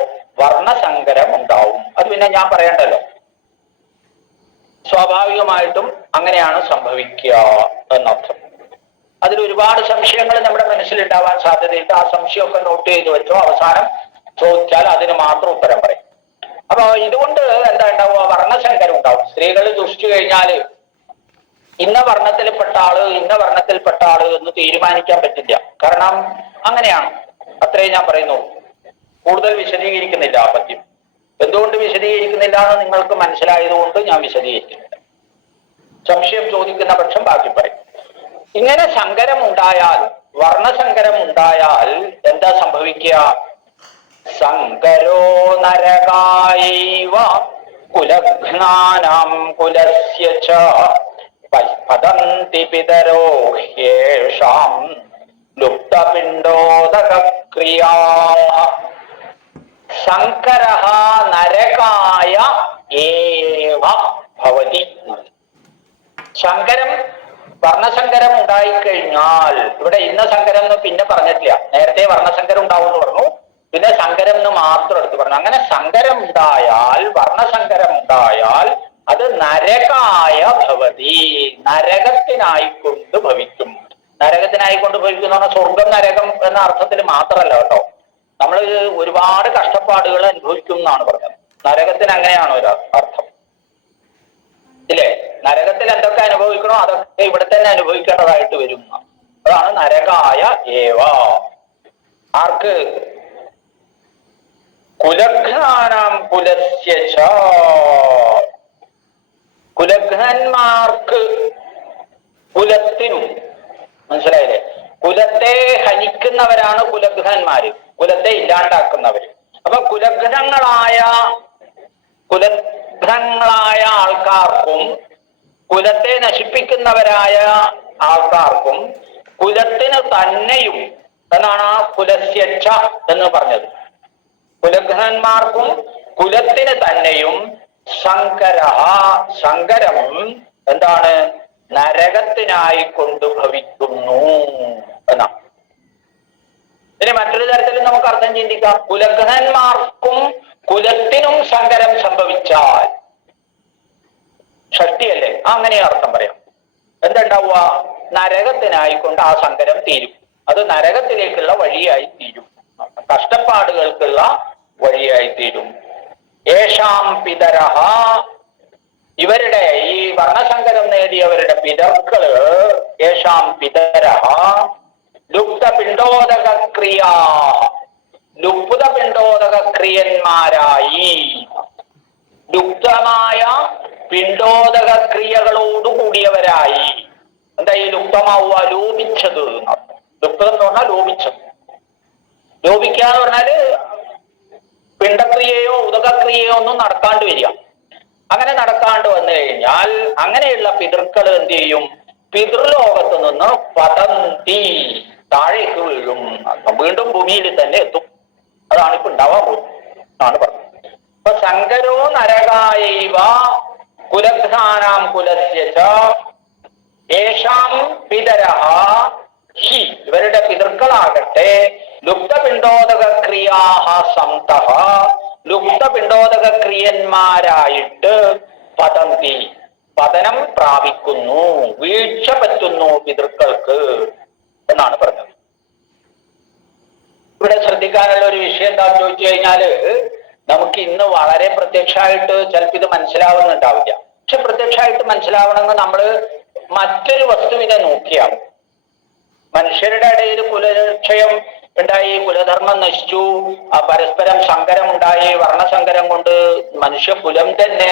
വർണ്ണസങ്കരം ഉണ്ടാവും. അത് പിന്നെ ഞാൻ പറയണ്ടല്ലോ, സ്വാഭാവികമായിട്ടും അങ്ങനെയാണ് സംഭവിക്കുക എന്നർത്ഥം. അതിൽ ഒരുപാട് സംശയങ്ങൾ നമ്മുടെ മനസ്സിലുണ്ടാവാൻ സാധ്യതയുണ്ട്. ആ സംശയമൊക്കെ നോട്ട് ചെയ്ത് വെച്ചോ, അവസാനം ചോദിച്ചാൽ അതിന് മാത്രം ഉത്തരം പറയും. അപ്പൊ ഇതുകൊണ്ട് എന്താ ഉണ്ടാവുക? വർണ്ണസങ്കരം ഉണ്ടാവും. സ്ത്രീകൾ ദുഷിച്ചു കഴിഞ്ഞാല് ഇന്ന വർണ്ണത്തിൽപ്പെട്ട ആള്, ഇന്ന വർണ്ണത്തിൽപ്പെട്ട ആള് എന്ന് തീരുമാനിക്കാൻ പറ്റില്ല. കാരണം അങ്ങനെയാണ്. അത്രയും ഞാൻ പറയുന്നു. കൂടുതൽ വിശദീകരിക്കുന്നില്ല ആ പദ്യം. എന്തുകൊണ്ട് വിശദീകരിക്കുന്നില്ല എന്ന് നിങ്ങൾക്ക് മനസ്സിലായതുകൊണ്ട് ഞാൻ വിശദീകരിക്കുന്നില്ല. സംശയം ചോദിക്കുന്ന പക്ഷം ബാക്കി പറയും. ഇങ്ങനെ സങ്കരം ഉണ്ടായാൽ, വർണ്ണസങ്കരം ഉണ്ടായാൽ എന്താ സംഭവിക്കുക? സങ്കരോ നരകായൈവ കുലഘ്നാനാം കുലസ്യ ച പതന്തി പിതരോ ഹ്യേഷാം ലുപ്തപിണ്ഡോദക ക്രിയാഃ. സങ്കരഃ നരകായ ഏവ ഭവതി. സങ്കരം, വർണ്ണസങ്കരം ഉണ്ടായിക്കഴിഞ്ഞാൽ, ഇവിടെ ഇന്ന സങ്കരം എന്ന് പിന്നെ പറഞ്ഞിട്ടില്ല. നേരത്തെ വർണ്ണസങ്കരം ഉണ്ടാവും എന്ന് പറഞ്ഞു, പിന്നെ സങ്കരം എന്ന് മാത്രം എടുത്ത് പറഞ്ഞു. അങ്ങനെ സങ്കരം ഉണ്ടായാൽ, വർണ്ണസങ്കരം ഉണ്ടായാൽ അത് നരകായ ഭവതി, നരകത്തിനായിക്കൊണ്ട് ഭവിക്കും. നരകത്തിനായിക്കൊണ്ട് ഭവിക്കും എന്ന് പറഞ്ഞാൽ സ്വർഗം നരകം എന്ന അർത്ഥത്തിൽ മാത്രമല്ല കേട്ടോ. നമ്മൾ ഒരുപാട് കഷ്ടപ്പാടുകൾ അനുഭവിക്കും എന്നാണ് പറഞ്ഞത്. നരകത്തിന് അങ്ങനെയാണ് ഒരു അർത്ഥം ഇല്ലേ? നരകത്തിൽ എന്തൊക്കെ അനുഭവിക്കണോ അതൊക്കെ ഇവിടെ തന്നെ അനുഭവിക്കേണ്ടതായിട്ട് വരും. അതാണ് നരകായ ഏവ. ആർക്ക്? കുലഘ്നാനാം കുലസ്യ ച. കുലഘ്നന്മാർക്ക്, കുലത്തിനും. മനസ്സിലായില്ലേ? കുലത്തെ ഹനിക്കുന്നവരാണ് കുലഘ്നന്മാര്, കുലത്തെ ഇല്ലാണ്ടാക്കുന്നവര്. അപ്പൊ കുലഘ്നങ്ങളായ ആൾക്കാർക്കും, കുലത്തെ നശിപ്പിക്കുന്നവരായ ആൾക്കാർക്കും, കുലത്തിന് തന്നെയും എന്നാണ് കുലസ്യച്ഛ എന്ന് പറഞ്ഞത്. കുലഘ്നന്മാർക്കും കുലത്തിന് തന്നെയും സങ്കരം എന്താണ്? നരകത്തിനായി കൊണ്ട് ഭവിക്കുന്നു എന്നാണ്. ഇനി മറ്റൊരു തരത്തിൽ നമുക്ക് അർത്ഥം ചിന്തിക്കാം. കുലഘ്നന്മാർക്കും കുലത്തിനും സങ്കരം സംഭവിച്ചാൽ, ഷഷ്ടിയല്ലേ, അങ്ങനെ അർത്ഥം പറയാം. എന്തുണ്ടാവുക? നരകത്തിനായിക്കൊണ്ട് ആ സങ്കരം തീരും. അത് നരകത്തിലേക്കുള്ള വഴിയായി തീരും, കഷ്ടപ്പാടുകൾക്കുള്ള വഴിയായി തീരും. യേഷാം പിതരഹ, ഇവരുടെ ഈ വർണ്ണസങ്കരം നേടിയവരുടെ പിതർക്കള്, യേഷാം പിതരഹ ലുപ്ത പിണ്ഡോദക ക്രിയാ, ലുപ്ത പിണ്ഡോദക ക്രിയന്മാരായി, ലുപ്തമായ പിണ്ഡോദക ക്രിയകളോട് കൂടിയവരായി. എന്താ ഈ ലുപ്തമാവുക? ലോപിച്ചത്. ലുപ്തം എന്ന് പറഞ്ഞാൽ ലോപിച്ചത്. ലോപിക്കുക എന്ന് പറഞ്ഞാല് പിണ്ടക്രിയയോ ഉദകക്രിയയോ ഒന്നും നടക്കാണ്ട് വരിക. അങ്ങനെ നടക്കാണ്ട് വന്നു കഴിഞ്ഞാൽ അങ്ങനെയുള്ള പിതൃക്കൾ എന്ത് ചെയ്യും? പിതൃലോകത്ത് നിന്ന് പതന്തി, താഴേക്ക് വീഴും, വീണ്ടും ഭൂമിയിൽ തന്നെ എത്തും. അതാണ് ഇപ്പൊ ഉണ്ടാവാൻ പോകുന്നത് ആണ് പറഞ്ഞത്. അപ്പൊ ശങ്കരോ നരകായൈവ കുലഘ്നാനാം കുലസ്യ യേഷാം പിതരഹ ഹി, ഇവരുടെ പിതൃക്കളാകട്ടെ ലുപ്തപിണ്ഡോദക ക്രിയാഹ സന്തഃ, ലുപ്തപിണ്ഡോദക ക്രിയന്മാരായിട്ട് പതന്തി, പതനം പ്രാപിക്കുന്നു, വീഴ്ച പറ്റുന്നു പിതൃക്കൾക്ക് എന്നാണ് പറഞ്ഞത്. ഇവിടെ ശ്രദ്ധിക്കാനുള്ള ഒരു വിഷയം എന്താണെന്ന് ചോദിച്ചു കഴിഞ്ഞാല്, നമുക്ക് ഇന്ന് വളരെ പ്രത്യക്ഷമായിട്ട് ചിലപ്പോൾ ഇത് മനസ്സിലാവുന്നുണ്ടാവില്ല. പക്ഷെ പ്രത്യക്ഷമായിട്ട് മനസ്സിലാവണമെങ്കിൽ നമ്മൾ മറ്റൊരു വസ്തുവിനെ നോക്കിയാണ്. മനുഷ്യരുടെ ഇടയിൽ കുലക്ഷയം ഉണ്ടായി, കുലധർമ്മം നശിച്ചു, പരസ്പരം സങ്കരം ഉണ്ടായി, വർണ്ണസങ്കരം കൊണ്ട് മനുഷ്യകുലം തന്നെ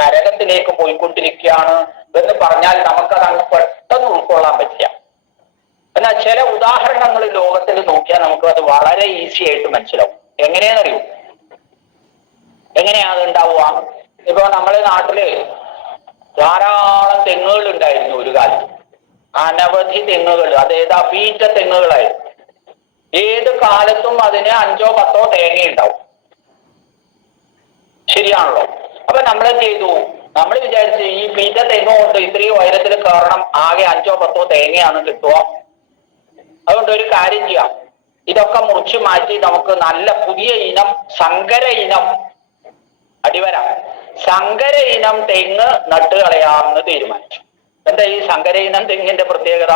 നരകത്തിലേക്ക് പോയിക്കൊണ്ടിരിക്കുകയാണ് എന്ന് പറഞ്ഞാൽ നമുക്കത് അങ്ങ് പെട്ടെന്ന് ഉൾക്കൊള്ളാൻ പറ്റില്ല. എന്നാൽ ചില ഉദാഹരണങ്ങൾ ലോകത്തിൽ നോക്കിയാൽ നമുക്ക് അത് വളരെ ഈസി ആയിട്ട് മനസ്സിലാവും. എങ്ങനെയാണെന്നറിയൂ? എങ്ങനെയാ അത് ഉണ്ടാവുക? ഇപ്പൊ നമ്മളെ നാട്ടില് ധാരാളം തെങ്ങുകൾ ഉണ്ടായിരുന്നു ഒരു കാലത്ത്, അനവധി തെങ്ങുകൾ. അതേതാ? പീറ്റ തെങ്ങുകളായിരുന്നു. ഏത് കാലത്തും അതിന് 5 or 10 തേങ്ങ ഉണ്ടാവും. ശരിയാണല്ലോ? അപ്പൊ നമ്മളെന്ത് ചെയ്തു? നമ്മൾ വിചാരിച്ചു ഈ പീറ്റ തെങ്ങ് കൊണ്ട് ഇത്രയും ഉയരത്തിൽ കയറണം, ആകെ 5 or 10 തേങ്ങയാണ് കിട്ടുക. അതുകൊണ്ട് ഒരു കാര്യം ചെയ്യാം, ഇതൊക്കെ മുറിച്ചു മാറ്റി നമുക്ക് നല്ല പുതിയ ഇനം സങ്കര ഇനം അടിവര സങ്കര ഇനം തെങ്ങ് നട്ട് കളയാമെന്ന് തീരുമാനിച്ചു. എന്താ ഈ സങ്കര ഇനം തെങ്ങിന്റെ പ്രത്യേകത?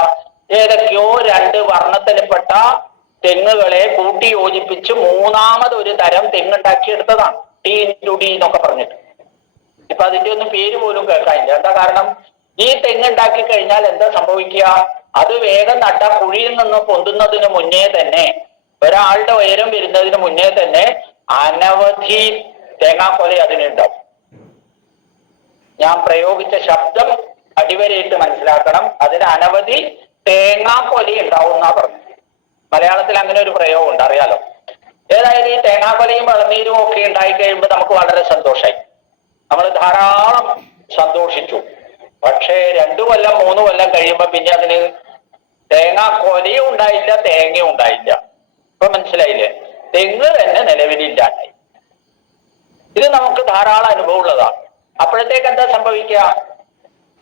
ഏതൊക്കെയോ 2 വർണ്ണത്തിൽപ്പെട്ട തെങ്ങുകളെ കൂട്ടി യോജിപ്പിച്ച് മൂന്നാമതൊരു തരം തെങ്ങുണ്ടാക്കിയെടുത്തതാണ്. ടി ഇൻറ്റു ഡി എന്നൊക്കെ പറഞ്ഞിട്ട്. ഇപ്പൊ അതിന്റെ ഒന്നും പേര് പോലും കേൾക്കാനില്ല. എന്താ കാരണം? ഈ തെങ്ങുണ്ടാക്കി കഴിഞ്ഞാൽ എന്താ സംഭവിക്കുക? അത് വേഗം നട്ട കുഴിയിൽ നിന്ന് പൊന്തുന്നതിന് മുന്നേ തന്നെ, ഒരാളുടെ ഉയരം വരുന്നതിന് മുന്നേ തന്നെ അനവധി തേങ്ങാക്കൊല അതിനുണ്ടാവും. ഞാൻ പ്രയോഗിച്ച ശബ്ദം അടിവരയിട്ട് മനസ്സിലാക്കണം. അതിന് അനവധി തേങ്ങാക്കൊല ഉണ്ടാവും എന്നാ പറഞ്ഞു. മലയാളത്തിൽ അങ്ങനെ ഒരു പ്രയോഗം ഉണ്ട്, അറിയാലോ. ഏതായാലും ഈ തേങ്ങാക്കൊലയും ഇളനീരും ഒക്കെ ഉണ്ടായി കഴിയുമ്പോൾ നമുക്ക് വളരെ സന്തോഷമായി. നമ്മൾ ധാരാളം സന്തോഷിച്ചു. പക്ഷേ 2 കൊല്ലം 3 കൊല്ലം കഴിയുമ്പോ പിന്നെ അതിന് തേങ്ങാക്കൊലയും ഉണ്ടായില്ല, തേങ്ങയും ഉണ്ടായില്ല. ഇപ്പൊ മനസ്സിലായില്ലേ? തെങ്ങ് തന്നെ നിലവിലില്ലാണ്ടായി. ഇത് നമുക്ക് ധാരാളം അനുഭവം ഉള്ളതാണ്. അപ്പോഴത്തേക്ക് എന്താ സംഭവിക്കുക?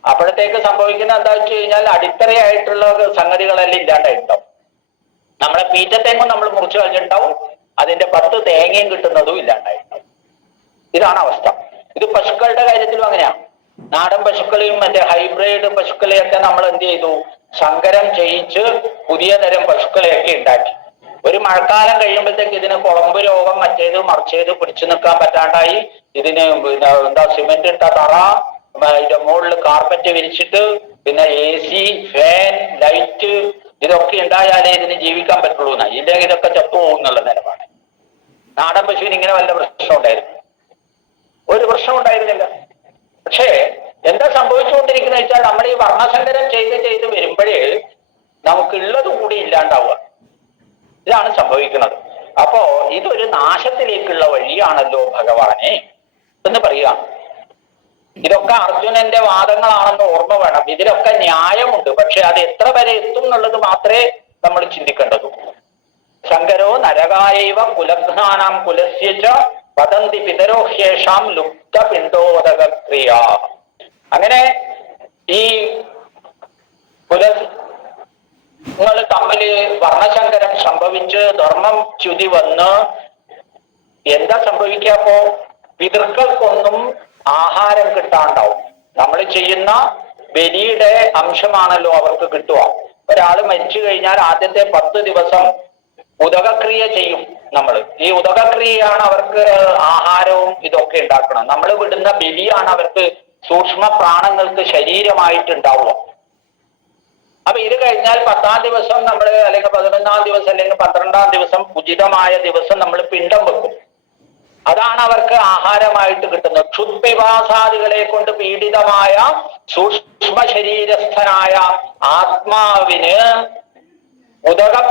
അപ്പോഴത്തേക്ക് സംഭവിക്കുന്ന എന്താ വെച്ച് കഴിഞ്ഞാൽ അടിത്തറയായിട്ടുള്ള സംഗതികളെല്ലാം ഇല്ലാണ്ടായിട്ടുണ്ടാവും. നമ്മളെ പീറ്റ തെങ്ങും നമ്മൾ മുറിച്ചു കളഞ്ഞിട്ടുണ്ടാവും, അതിന്റെ 10 തേങ്ങയും കിട്ടുന്നതും ഇല്ലാണ്ടായിട്ടുണ്ടാവും. ഇതാണ് അവസ്ഥ. ഇത് പശുക്കളുടെ കാര്യത്തിലും അങ്ങനെയാണ്. നാടൻ പശുക്കളെയും മറ്റേ ഹൈബ്രിഡ് പശുക്കളെയൊക്കെ നമ്മൾ എന്ത് ചെയ്തു? സങ്കരം ചെയ്യിച്ച് പുതിയ തരം പശുക്കളെയൊക്കെ ഉണ്ടാക്കി. ഒരു മഴക്കാലം കഴിയുമ്പോഴത്തേക്ക് ഇതിന് കുളമ്പ് രോഗം മറ്റേത് മറിച്ചേത് പിടിച്ചു നിൽക്കാൻ പറ്റാണ്ടായി. ഇതിന് എന്താ സിമെന്റ് ഇട്ട തറ, ഇതിന്റെ മുകളിൽ കാർപ്പറ്റ് വിരിച്ചിട്ട്, പിന്നെ AC, ഫാൻ, ലൈറ്റ് ഇതൊക്കെ ഉണ്ടായാലേ ഇതിന് ജീവിക്കാൻ പറ്റുള്ളൂ എന്നായി. ഇല്ലെങ്കിൽ ഇതൊക്കെ ചത്തുപോകും എന്നുള്ള നിലപാട്. നാടൻ പശുവിന് ഇങ്ങനെ വല്ല പ്രശ്നം ഉണ്ടായിരുന്നു? ഒരു പ്രശ്നം ഉണ്ടായിരുന്നില്ല. പക്ഷേ എന്താ സംഭവിച്ചുകൊണ്ടിരിക്കുന്നത് വെച്ചാൽ നമ്മൾ ഈ വർണ്ണസങ്കരം ചെയ്ത് വരുമ്പോഴേ നമുക്കുള്ളത് കൂടി ഇല്ലാണ്ടാവുക. ഇതാണ് സംഭവിക്കുന്നത്. അപ്പോ ഇതൊരു നാശത്തിലേക്കുള്ള വഴിയാണല്ലോ ഭഗവാനെ എന്ന് പറയുക. ഇതൊക്കെ അർജുനന്റെ വാദങ്ങളാണെന്ന് ഓർമ്മ വേണം. ഇതിലൊക്കെ ന്യായമുണ്ട്. പക്ഷെ അത് എത്ര വരെ എത്തും എന്നുള്ളത് മാത്രമേ നമ്മൾ ചിന്തിക്കേണ്ടതുള്ളൂ. ശങ്കരോ നരകായൈവ കുലഘ്നാനാം കുലസ്യ വദന്തി പിതരോഹ്യേഷാം ലുപ്ത പിണ്ഡോദക ക്രിയ. അങ്ങനെ ഈ കുലങ്ങൾ തമ്മില് വർണ്ണശങ്കരം സംഭവിച്ച് ധർമ്മം ച്യുതി വന്ന് എന്താ സംഭവിക്കാപ്പോ? പിതൃക്കൾക്കൊന്നും ആഹാരം കിട്ടാണ്ടാവും. നമ്മൾ ചെയ്യുന്ന ബലിയുടെ അംശമാണല്ലോ അവർക്ക് കിട്ടുക. ഒരാൾ മരിച്ചു കഴിഞ്ഞാൽ ആദ്യത്തെ 10 ദിവസം ഉദകക്രിയ ചെയ്യും നമ്മൾ. ഈ ഉദകക്രിയയാണ് അവർക്ക് ആഹാരവും ഇതൊക്കെ ഉണ്ടാക്കണം. നമ്മൾ വിടുന്ന ബലിയാണ് അവർക്ക് സൂക്ഷ്മ പ്രാണങ്ങൾക്ക് ശരീരമായിട്ട് ഉണ്ടാവുക. അപ്പൊ ഇത് കഴിഞ്ഞാൽ 10-ാം ദിവസം നമ്മൾ, അല്ലെങ്കിൽ 11-ാം ദിവസം, അല്ലെങ്കിൽ 12-ാം ദിവസം, ഉചിതമായ ദിവസം നമ്മൾ പിണ്ടം വെക്കും. അതാണ് അവർക്ക് ആഹാരമായിട്ട് കിട്ടുന്നത്. ക്ഷുദ്പിപാസാദികളെ കൊണ്ട് പീഡിതമായ സൂക്ഷ്മ ശരീരസ്ഥനായ ആത്മാവിന് ഉദകം,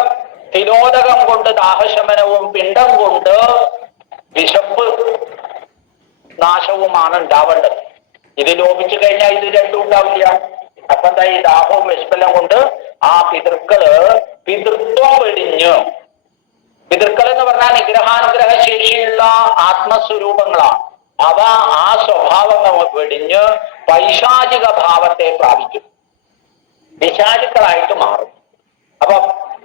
തിലോദകം കൊണ്ട് ദാഹശമനവും പിണ്ടം കൊണ്ട് വിശപ്പ് നാശവുമാണ് ഉണ്ടാവേണ്ടത്. ഇത് ലോപിച്ചു കഴിഞ്ഞാൽ ഇത് രണ്ടും ഉണ്ടാവില്ല. അപ്പൊ എന്താ, ഈ ദാഹവും വിശപ്പെല്ലാം കൊണ്ട് ആ പിതൃത്വം വെടിഞ്ഞ്, പിതൃക്കൾ എന്ന് പറഞ്ഞാൽ നിഗ്രഹാനുഗ്രഹ ശേഷിയുള്ള ആത്മസ്വരൂപങ്ങളാണ്. അവ ആ സ്വഭാവങ്ങൾ വെടിഞ്ഞ് പൈശാചിക ഭാവത്തെ പ്രാപിക്കും, പിശാചുക്കളായിട്ട് മാറും. അപ്പൊ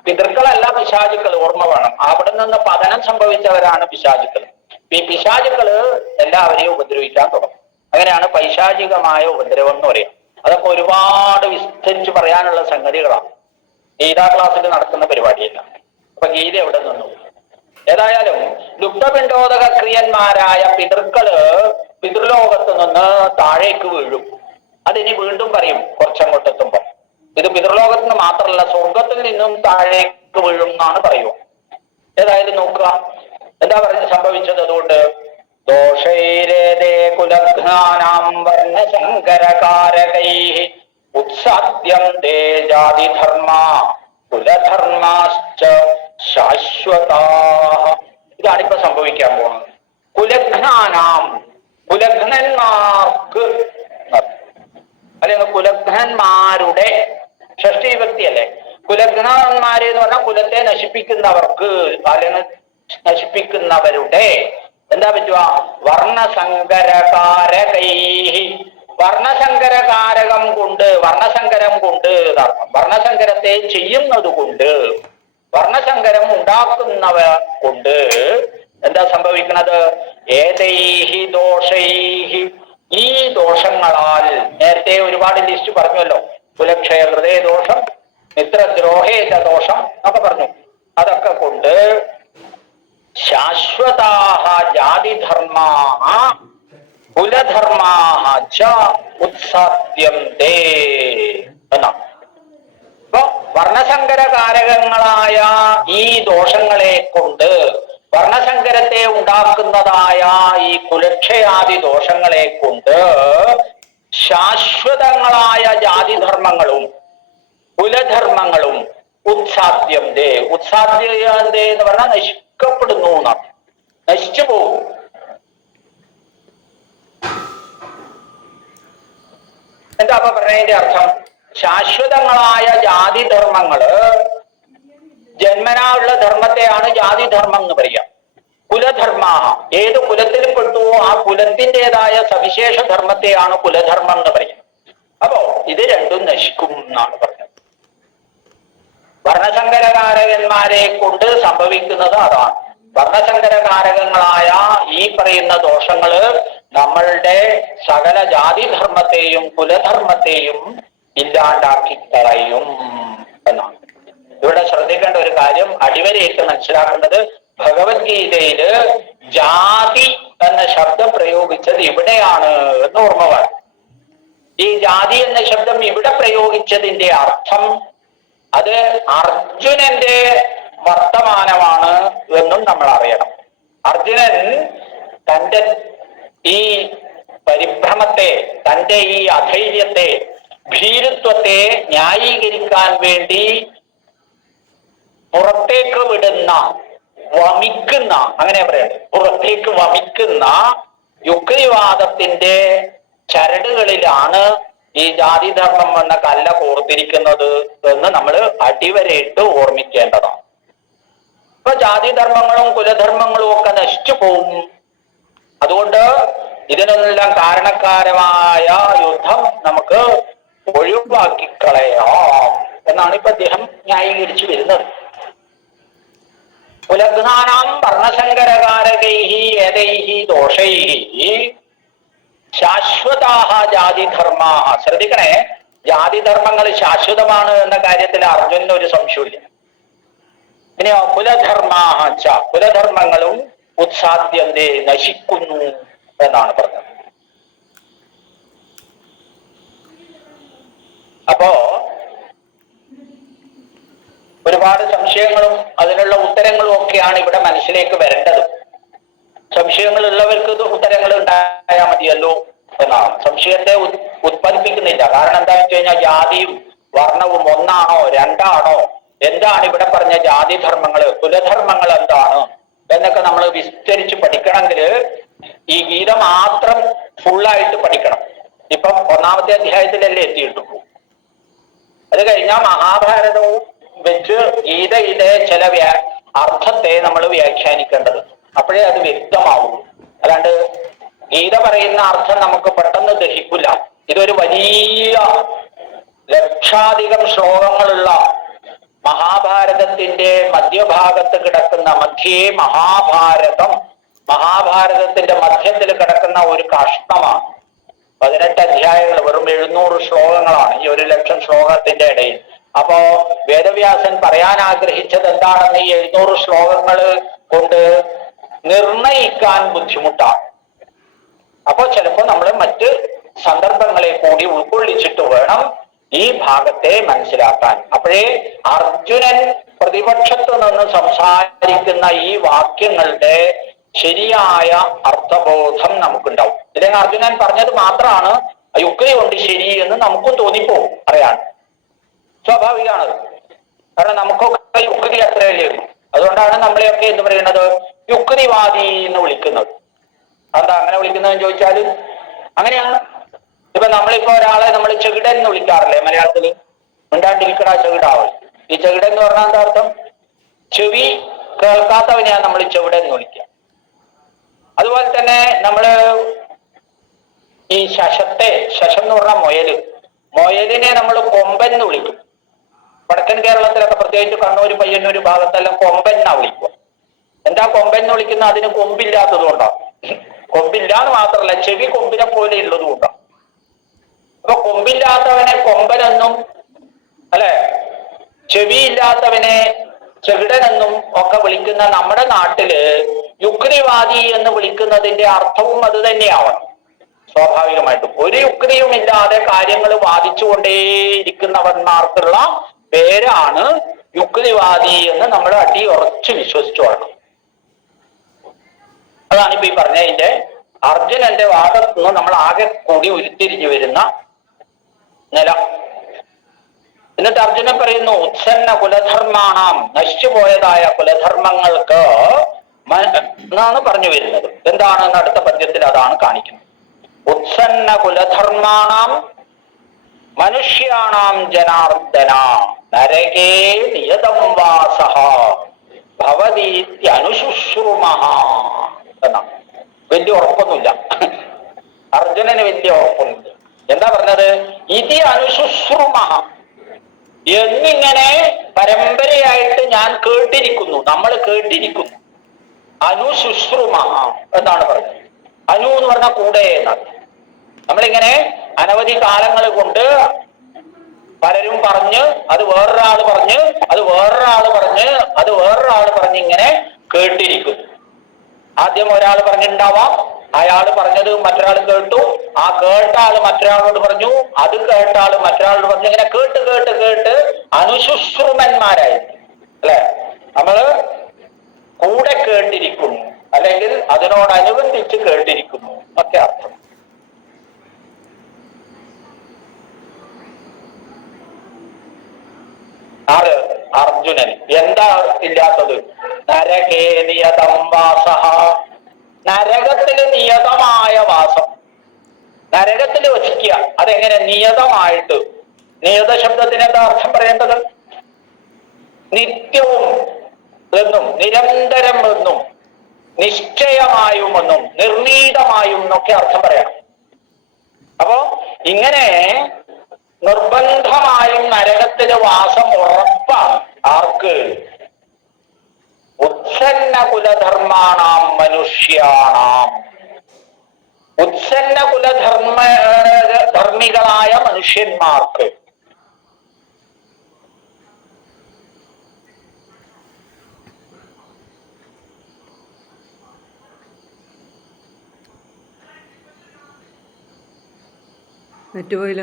പിതൃക്കളല്ല പിശാചുക്കൾ, ഓർമ്മ വേണം. അവിടെ നിന്ന് പതനം സംഭവിച്ചവരാണ് പിശാചുക്കൾ. ഈ പിശാചുക്കള് എല്ലാവരെയും ഉപദ്രവിക്കാൻ തുടങ്ങും. അങ്ങനെയാണ് പൈശാചികമായ ഉപദ്രവം എന്ന് പറയാം. അതൊക്കെ ഒരുപാട് വിസ്തരിച്ച് പറയാനുള്ള സംഗതികളാണ്. ഗീതാ ക്ലാസ്സിൽ നടക്കുന്ന പരിപാടിയല്ല. അപ്പൊ ഗീത എവിടെ നിന്നു? ഏതായാലും ലുപ്തപിണ്ഡോദക ക്രിയന്മാരായ പിതൃക്കള് പിതൃലോകത്ത് നിന്ന് താഴേക്ക് വീഴും. അതിനി വീണ്ടും പറയും കുറച്ചങ്ങോട്ട് എത്തുമ്പോ. ഇത് പിതൃലോകത്ത് നിന്ന് മാത്രമല്ല, സ്വർഗത്തിൽ നിന്നും താഴേക്ക് വീഴും എന്നാണ് പറയുക. ഏതായാലും നോക്കുക എന്താ പറഞ്ഞ് സംഭവിച്ചത്. അതുകൊണ്ട് ദോഷൈരേതേ കുലഘ്നാനാം വർണ്ണശങ്കരകാരകൈഃ ഉത്സാദ്യം തേ ജാതിധർമ്മ കുലധർമാശ്ച ശാശ്വതാഃ. ഇതാണിപ്പോ സംഭവിക്കാൻ പോകുന്നത്. കുലഘ്നാനാം, കുലഘ്നന്മാർക്ക് അല്ലെങ്കിൽ കുലഘ്നന്മാരുടെ, ഷഷ്ഠി വിഭക്തി അല്ലേ. കുലഘ്നന്മാര് എന്ന് പറഞ്ഞാൽ കുലത്തെ നശിപ്പിക്കുന്നവർക്ക് അല്ലെങ്കിൽ നശിപ്പിക്കുന്നവരുടെ എന്താ പറ്റുക, വർണ്ണസങ്കരകാരകൈഃ, വർണ്ണസങ്കരകാരകം കൊണ്ട്, വർണ്ണസങ്കരം കൊണ്ട്, വർണ്ണസങ്കരത്തെ ചെയ്യുന്നത് കൊണ്ട്, വർണ്ണസങ്കരം ഉണ്ടാക്കുന്നവ കൊണ്ട് എന്താ സംഭവിക്കുന്നത്. ഏതൈഹി ദോഷൈഹി, ഈ ദോഷങ്ങളാൽ, നേരത്തെ ഒരുപാട് ലിസ്റ്റ് പറഞ്ഞല്ലോ, കുലക്ഷയ ഹൃദയ ദോഷം, മിത്രദ്രോഹേത ദോഷം എന്നൊക്കെ പറഞ്ഞു. അതൊക്കെ കൊണ്ട് ശാശ്വതാഃ ജാതിധർമാഃ കുലധർമാഃ ച ഉത്സാദ്യന്തേ എന്നാണ്. അപ്പൊ വർണ്ണസങ്കരകാരകങ്ങളായ ഈ ദോഷങ്ങളെ കൊണ്ട്, വർണ്ണസങ്കരത്തെ ഉണ്ടാക്കുന്നതായ ഈ കുലക്ഷയാദി ദോഷങ്ങളെ കൊണ്ട് ശാശ്വതങ്ങളായ ജാതിധർമ്മങ്ങളും കുലധർമ്മങ്ങളും ഉത്സാദ്യന്തേ, ഉത്സാദ്യന്തേ എന്ന് പറഞ്ഞാൽ നശിക്കപ്പെടുന്നു എന്നാണ്, നശിച്ചു പോകും. എന്താ അപ്പൊ പറഞ്ഞതിന്റെ അർത്ഥം? ശാശ്വതങ്ങളായ ജാതിധർമ്മങ്ങള്, ജന്മനാ ഉള്ള ധർമ്മത്തെയാണ് ജാതിധർമ്മം എന്ന് പറയാം. കുലധർമ്മ, ഏത് കുലത്തിൽ പെട്ടുവോ ആ കുലത്തിൻ്റെതായ സവിശേഷ ധർമ്മത്തെയാണ് കുലധർമ്മം എന്ന് പറയുന്നത്. അപ്പോ ഇത് രണ്ടും നശിക്കും എന്നാണ് പറഞ്ഞത്. വർണ്ണസങ്കരകാരകന്മാരെ കൊണ്ട് സംഭവിക്കുന്നത് അതാണ്. വർണ്ണസങ്കരകാരകങ്ങളായ ഈ പറയുന്ന ദോഷങ്ങള് നമ്മളുടെ സകല ജാതിധർമ്മത്തെയും കുലധർമ്മത്തെയും ഇല്ലാണ്ടാക്കി കളയും എന്നാണ്. ഇവിടെ ശ്രദ്ധിക്കേണ്ട ഒരു കാര്യം, അടിവരയിട്ട് മനസ്സിലാക്കേണ്ടത്, ഭഗവത്ഗീതയില് ജാതി എന്ന ശബ്ദം പ്രയോഗിച്ചത് ഇവിടെയാണ് എന്ന് ഓർമ്മ വേണം. ഈ ജാതി എന്ന ശബ്ദം ഇവിടെ പ്രയോഗിച്ചതിന്റെ അർത്ഥം അത് അർജുനന്റെ വർത്തമാനമാണ് എന്നും നമ്മൾ അറിയണം. അർജുനൻ തന്റെ ഈ പരിഭ്രമത്തെ, തന്റെ ഈ അധൈര്യത്തെ, ഭീരുത്വത്തെ ന്യായീകരിക്കാൻ വേണ്ടി പുറത്തേക്ക് വിടുന്ന, വമിക്കുന്ന, അങ്ങനെ പറയാം, പുറത്തേക്ക് വമിക്കുന്ന യുക്തിവാദത്തിന്റെ ചരടുകളിലാണ് ഈ ജാതിധർമ്മം എന്ന കല്ല കോർത്തിരിക്കുന്നത് എന്ന് നമ്മൾ അടിവരയിട്ട് ഓർമ്മിക്കേണ്ടതാണ്. ഇപ്പൊ ജാതിധർമ്മങ്ങളും കുലധർമ്മങ്ങളും ഒക്കെ നശിച്ചു പോകും. അതുകൊണ്ട് ഇതിനെല്ലാം കാരണക്കാരമായ യുദ്ധം നമുക്ക് ഒഴിവാക്കിക്കളയാം എന്നാണ് ഇപ്പൊ അദ്ദേഹം ന്യായീകരിച്ചു വരുന്നത്. കുലഘ്നാനാം വർണ്ണസങ്കരകാരകൈഹി ഏതൈഹി ദോഷൈഹി ശാശ്വതാഃ ജാതിധർമാഃ. ശ്രദ്ധിക്കണേ, ജാതിധർമ്മങ്ങൾ ശാശ്വതമാണ് എന്ന കാര്യത്തിൽ അർജുനന് ഒരു സംശയമില്ല. ഇനിയോ കുലധർമാച്ച, കുലധർമ്മങ്ങളും ഉത്സാദ്യന്തേ നശിക്കുന്നു എന്നാണ് പറഞ്ഞത്. അപ്പോ ഒരുപാട് സംശയങ്ങളും അതിനുള്ള ഉത്തരങ്ങളും ഒക്കെയാണ് ഇവിടെ മനസ്സിലേക്ക് വരേണ്ടത്. സംശയങ്ങൾ ഉള്ളവർക്ക് ഉത്തരങ്ങൾ ഉണ്ടായാൽ മതിയല്ലോ എന്നാണ്. സംശയത്തെ ഉത്പന്നിപ്പിക്കുന്നില്ല. കാരണം എന്താണെന്ന് വെച്ച് കഴിഞ്ഞാൽ ജാതിയും വർണ്ണവും ഒന്നാണോ രണ്ടാണോ, എന്താണ് ഇവിടെ പറഞ്ഞ ജാതിധർമ്മങ്ങള്, കുലധർമ്മങ്ങൾ എന്താണ് എന്നൊക്കെ നമ്മൾ വിസ്തരിച്ച് പഠിക്കണമെങ്കിൽ ഈ ഗീത മാത്രം ഫുള്ളായിട്ട് പഠിക്കണം. ഇപ്പം 1-ാമത്തെ അധ്യായത്തിലല്ലേ എത്തിയിട്ടുള്ളൂ. അത് കഴിഞ്ഞാൽ മഹാഭാരതവും വെച്ച് ഗീതയിലെ ചില അർത്ഥത്തെ നമ്മൾ വ്യാഖ്യാനിക്കേണ്ടത്. അപ്പോഴേ അത് വ്യക്തമാവും. അല്ലാണ്ട് ഗീത പറയുന്ന അർത്ഥം നമുക്ക് പെട്ടെന്ന് ദഹിക്കില്ല. ഇതൊരു വലിയ ലക്ഷാധികം ശ്ലോകങ്ങളുള്ള മഹാഭാരതത്തിന്റെ മധ്യഭാഗത്ത് കിടക്കുന്ന, മധ്യേ മഹാഭാരതം, മഹാഭാരതത്തിന്റെ മധ്യത്തിൽ കിടക്കുന്ന ഒരു കഷ്ണമാണ്. 18 അധ്യായങ്ങൾ, വെറും 700 ശ്ലോകങ്ങളാണ് ഈ 1,00,000 ശ്ലോകത്തിന്റെ ഇടയിൽ. അപ്പോ വേദവ്യാസൻ പറയാൻ ആഗ്രഹിച്ചത് എന്താണെന്ന് ഈ 700 ശ്ലോകങ്ങൾ കൊണ്ട് നിർണയിക്കാൻ ബുദ്ധിമുട്ടാണ്. അപ്പോ ചിലപ്പോൾ നമ്മൾ മറ്റ് സന്ദർഭങ്ങളെ കൂടി ഉൾക്കൊള്ളിച്ചിട്ട് വേണം ഈ ഭാഗത്തെ മനസ്സിലാക്കാൻ. അപ്പോഴേ അർജുനൻ പ്രതിപക്ഷത്തു നിന്ന് സംസാരിക്കുന്ന ഈ വാക്യങ്ങളുടെ ശരിയായ അർത്ഥബോധം നമുക്കുണ്ടാവും. ഇല്ലെങ്കിൽ അർജുനൻ പറഞ്ഞത് മാത്രമാണ് യുക്തി കൊണ്ട് ശരി എന്ന് നമുക്കും തോന്നിപ്പോവും. അറിയാൻ സ്വാഭാവികമാണ്. കാരണം നമുക്കൊക്കെ യുക്തി അത്രയല്ലേ ഉള്ളൂ. അതുകൊണ്ടാണ് നമ്മളെയൊക്കെ എന്ത് പറയുന്നത്, യുക്തിവാദി എന്ന് വിളിക്കുന്നത്. എന്താ അങ്ങനെ വിളിക്കുന്നതെന്ന് ചോദിച്ചാൽ അങ്ങനെയാണ്. ഇപ്പൊ നമ്മളിപ്പോ ഒരാളെ നമ്മൾ ചെകിടൻ എന്ന് വിളിക്കാറില്ലേ മലയാളത്തില്? മിണ്ടാണ്ടിരിക്കടാ ചെകിടാവൽ. ഈ ചെകിടൻ എന്ന് പറഞ്ഞാൽ എന്താ അർത്ഥം? ചെവി കേൾക്കാത്തവനെയാണ് നമ്മൾ ചെവിടൻ എന്ന് വിളിക്കുക. അതുപോലെ തന്നെ നമ്മള് ഈ ശശം എന്ന് പറഞ്ഞാൽ മുയലിനെ നമ്മൾ കൊമ്പൻ എന്ന് വിളിക്കും. വടക്കൻ കേരളത്തിലൊക്കെ പ്രത്യേകിച്ച് കണ്ണൂർ, പയ്യന്നൂർ ഭാഗത്തെല്ലാം കൊമ്പൻ എന്നാ വിളിക്കുക. എന്താ കൊമ്പൻ എന്ന് വിളിക്കുന്ന? അതിന് കൊമ്പില്ലാത്തത് കൊണ്ടാണ്. കൊമ്പില്ല എന്ന് മാത്രമല്ല, ചെവി കൊമ്പിനെ പോലെ ഉള്ളത് കൊണ്ടാണ്. അപ്പൊ കൊമ്പില്ലാത്തവനെ കൊമ്പനെന്നും, അല്ലെ, ചെവിയില്ലാത്തവനെ ചെകിടനെന്നും ഒക്കെ വിളിക്കുന്ന നമ്മുടെ നാട്ടില് യുക്തിവാദി എന്ന് വിളിക്കുന്നതിന്റെ അർത്ഥവും അത് തന്നെയാവണം. സ്വാഭാവികമായിട്ടും ഒരു യുക്തിയും ഇല്ലാതെ കാര്യങ്ങൾ വാദിച്ചുകൊണ്ടേയിരിക്കുന്നവന്മാർക്കുള്ള പേരാണ് യുക്തിവാദി എന്ന് നമ്മൾ ഉറച്ചു വിശ്വസിച്ചു വേണം. അതാണ് ഇപ്പൊ ഈ പറഞ്ഞതിന്റെ അർജുനന്റെ വാദത്തു നിന്ന് നമ്മൾ ആകെ കൂടി ഉരുത്തിരിഞ്ഞു വരുന്ന നില. എന്നിട്ട് അർജുനൻ പറയുന്നു, ഉത്സന്ന കുലധർമാണാം, നശിച്ചുപോയതായ കുലധർമ്മങ്ങൾക്ക് എന്നാണ് പറഞ്ഞു വരുന്നത്. എന്താണെന്ന് അടുത്ത പദ്യത്തിൽ അതാണ് കാണിക്കുന്നത്. ഉത്സന്ന കുലധർമാണാം മനുഷ്യാണാം ജനാർദ്ദന നരകേ നിയതം വാസഃ ഭവതീത്യനുശുശ്രുമഃ എന്നാണ്. വലിയ ഉറപ്പൊന്നുമില്ല അർജുനന്, വലിയ ഉറപ്പൊന്നുമില്ല. എന്താ പറഞ്ഞത്? ഇതി അനുശുശ്രുമഃ എന്നിങ്ങനെ പരമ്പരയായിട്ട് ഞാൻ കേട്ടിരിക്കുന്നു, നമ്മൾ കേട്ടിരിക്കുന്നു. അനുശുശ്രുമഃ എന്നാണ് പറഞ്ഞത്. അനു എന്ന് പറഞ്ഞാൽ കൂടെ എന്നാണ്. നമ്മളിങ്ങനെ അനവധി കാലങ്ങൾ കൊണ്ട് പലരും പറഞ്ഞ്, അത് വേറൊരാൾ പറഞ്ഞ്, അത് വേറൊരാൾ പറഞ്ഞ്, അത് വേറൊരാൾ പറഞ്ഞ് ഇങ്ങനെ കേട്ടിരിക്കുന്നു. ആദ്യം ഒരാൾ പറഞ്ഞിട്ടുണ്ടാവാം, അയാൾ പറഞ്ഞത് മറ്റൊരാൾ കേട്ടു, ആ കേട്ട ആള് മറ്റൊരാളോട് പറഞ്ഞു, അത് കേട്ട ആള് മറ്റൊരാളോട് പറഞ്ഞു, ഇങ്ങനെ കേട്ട് കേട്ട് കേട്ട് അനുശുശ്രുമന്മാരായി. അല്ലെ, നമ്മള് കൂടെ കേട്ടിരിക്കുന്നു, അല്ലെങ്കിൽ അതിനോടനുബന്ധിച്ച് കേട്ടിരിക്കുന്നു ഒക്കെ അർത്ഥം. ആറ് അർജുനൻ എന്താ ഇല്ലാത്തത്? നരകേ നിയതം വാസഃ, നരകത്തില് നിയതമായ വാസം, നരകത്തിൽ വസിക്കുക. അതെങ്ങനെ? നിയതമായിട്ട്. നിയത ശബ്ദത്തിന് എന്താ അർത്ഥം പറയേണ്ടത്? നിത്യവും എന്നും, നിരന്തരം എന്നും, നിശ്ചയമായും എന്നും, നിർണീതമായും എന്നൊക്കെ അർത്ഥം പറയണം. അപ്പോ ഇങ്ങനെ നിർബന്ധമായും നരകത്തില് വാസം ഉറപ്പാണ്. ആർക്ക്? ഉത്സന്ന കുലധർമാണാം മനുഷ്യാണാം. ഉത്സന്ന ധർമ്മികളായ മനുഷ്യന്മാർക്ക് നെറ്റ് പോയില്ല,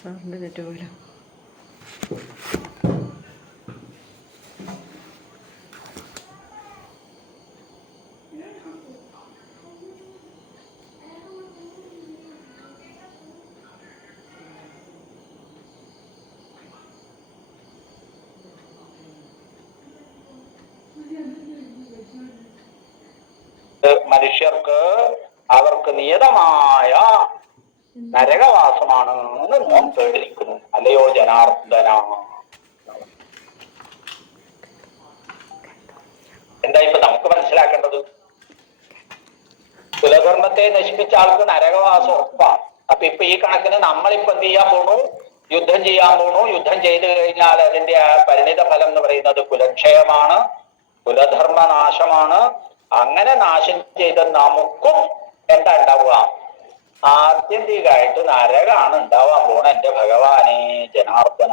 സാറിൻ്റെ നെറ്റ് പോയില്ല. മനുഷ്യർക്ക് അവർക്ക് നിയതമായ നരകവാസമാണ് എന്ന് നാം കേട്ടിരിക്കുന്നു. അല്ലയോ ജനാർദ്ദന? എന്താ ഇപ്പൊ നമുക്ക് മനസ്സിലാക്കേണ്ടത്? കുലധർമ്മത്തെ നശിപ്പിച്ച ആൾക്ക് നരകവാസം ഉറപ്പാണ്. അപ്പൊ ഇപ്പൊ ഈ കണക്കിന് നമ്മളിപ്പോ എന്ത് ചെയ്യാൻ പോണു? യുദ്ധം ചെയ്യാൻ പോണു. യുദ്ധം ചെയ്തു കഴിഞ്ഞാൽ അതിന്റെ പരിണിത ഫലം എന്ന് പറയുന്നത് കുലക്ഷയമാണ്, കുലധർമ്മനാശമാണ്. അങ്ങനെ നാശം ചെയ്ത നമുക്കും എന്താ ഉണ്ടാവുക? ആത്യന്തികമായിട്ട് നരകാണ് ഉണ്ടാവാൻ പോണ. എന്റെ ഭഗവാനെ ജനാർദ്ദന.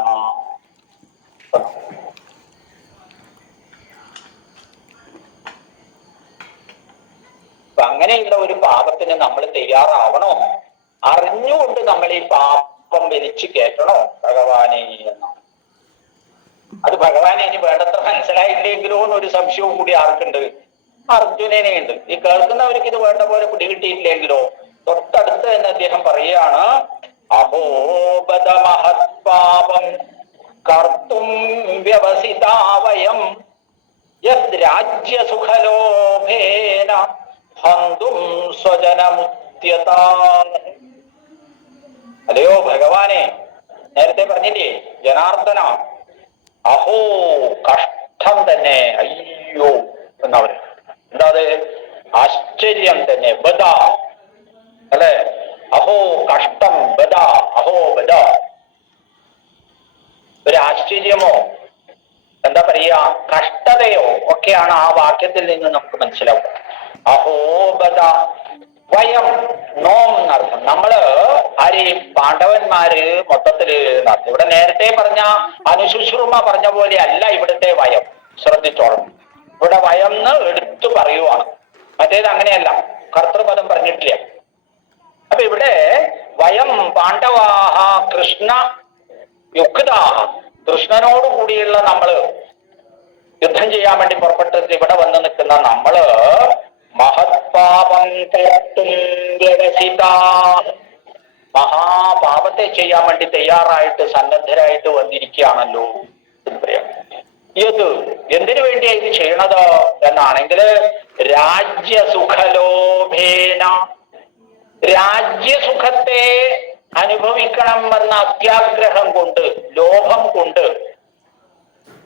അപ്പൊ അങ്ങനെയുള്ള ഒരു പാപത്തിന് നമ്മൾ തയ്യാറാവണോ? അറിഞ്ഞുകൊണ്ട് നമ്മൾ ഈ പാപം വലിച്ചു കയറ്റണോ ഭഗവാനെ എന്നാണ്. അത് ഭഗവാനെ ഇനി വേണ്ടത്ര മനസ്സിലായില്ലെങ്കിലോ എന്നൊരു സംശയവും കൂടി ആർക്കുണ്ട്? അർജുനനെ ഉണ്ട്. ഈ കേൾക്കുന്നവർക്ക് ഇത് വേണ്ട പോലെ പിടികിട്ടിയിട്ടില്ലെങ്കിലോ? തൊട്ടടുത്ത് തന്നെ അദ്ദേഹം പറയുകയാണ്, അഹോബദ മഹത്പാപം കർത്തും വ്യവസിതാവയം യത് രാജ്യസുഖലോഭേന ഹന്തും സ്വജനമുദ്യത. അല്ലയോ ഭഗവാനെ, നേരത്തെ പറഞ്ഞില്ലേ ജനാർദ്ദന, അഹോ കഷ്ടം തന്നെ, അയ്യോ എന്നവര് എന്താ അത്? ആശ്ചര്യം തന്നെ. ബദ അല്ലെ? അഹോ കഷ്ടം, ബദ, അഹോ ബദ. ഒരു ആശ്ചര്യമോ എന്താ പറയാ കഷ്ടതയോ ഒക്കെയാണ് ആ വാക്യത്തിൽ നിന്ന് നമുക്ക് മനസ്സിലാവും. അഹോ ബദ വയം നോം എന്നർത്ഥം. നമ്മള് ആരെയും പാണ്ഡവന്മാര് മൊത്തത്തില് നടത്തും. ഇവിടെ നേരത്തെ പറഞ്ഞ അനുശുശ്രൂമ പറഞ്ഞ പോലെ അല്ല ഇവിടുത്തെ വയം. ശ്രദ്ധിച്ചോളണം. ഇവിടെ വയം എന്ന് എടുത്തു പറയുവാണ്. മറ്റേത് അങ്ങനെയല്ല, കർത്തൃപദം പറഞ്ഞിട്ടില്ല. അപ്പൊ ഇവിടെ വയം പാണ്ഡവാഹ കൃഷ്ണ യുക്താഹ, കൃഷ്ണനോട് കൂടിയുള്ള നമ്മള് യുദ്ധം ചെയ്യാൻ വേണ്ടി പുറപ്പെട്ടിട്ട് ഇവിടെ വന്ന് നിൽക്കുന്ന നമ്മള് മഹത്പാപം കർത്തും വ്യവസിതാ, മഹാപാപത്തെ ചെയ്യാൻ വേണ്ടി തയ്യാറായിട്ട് സന്നദ്ധരായിട്ട് വന്നിരിക്കുകയാണല്ലോ എന്ന് പറയാം. ഇത് എന്തിനു വേണ്ടിയാ ഇത് ചെയ്യണത് എന്നാണെങ്കിൽ രാജ്യസുഖലോഭേന, രാജ്യസുഖത്തെ അനുഭവിക്കണം എന്ന അത്യാഗ്രഹം കൊണ്ട്, ലോഭം കൊണ്ട്.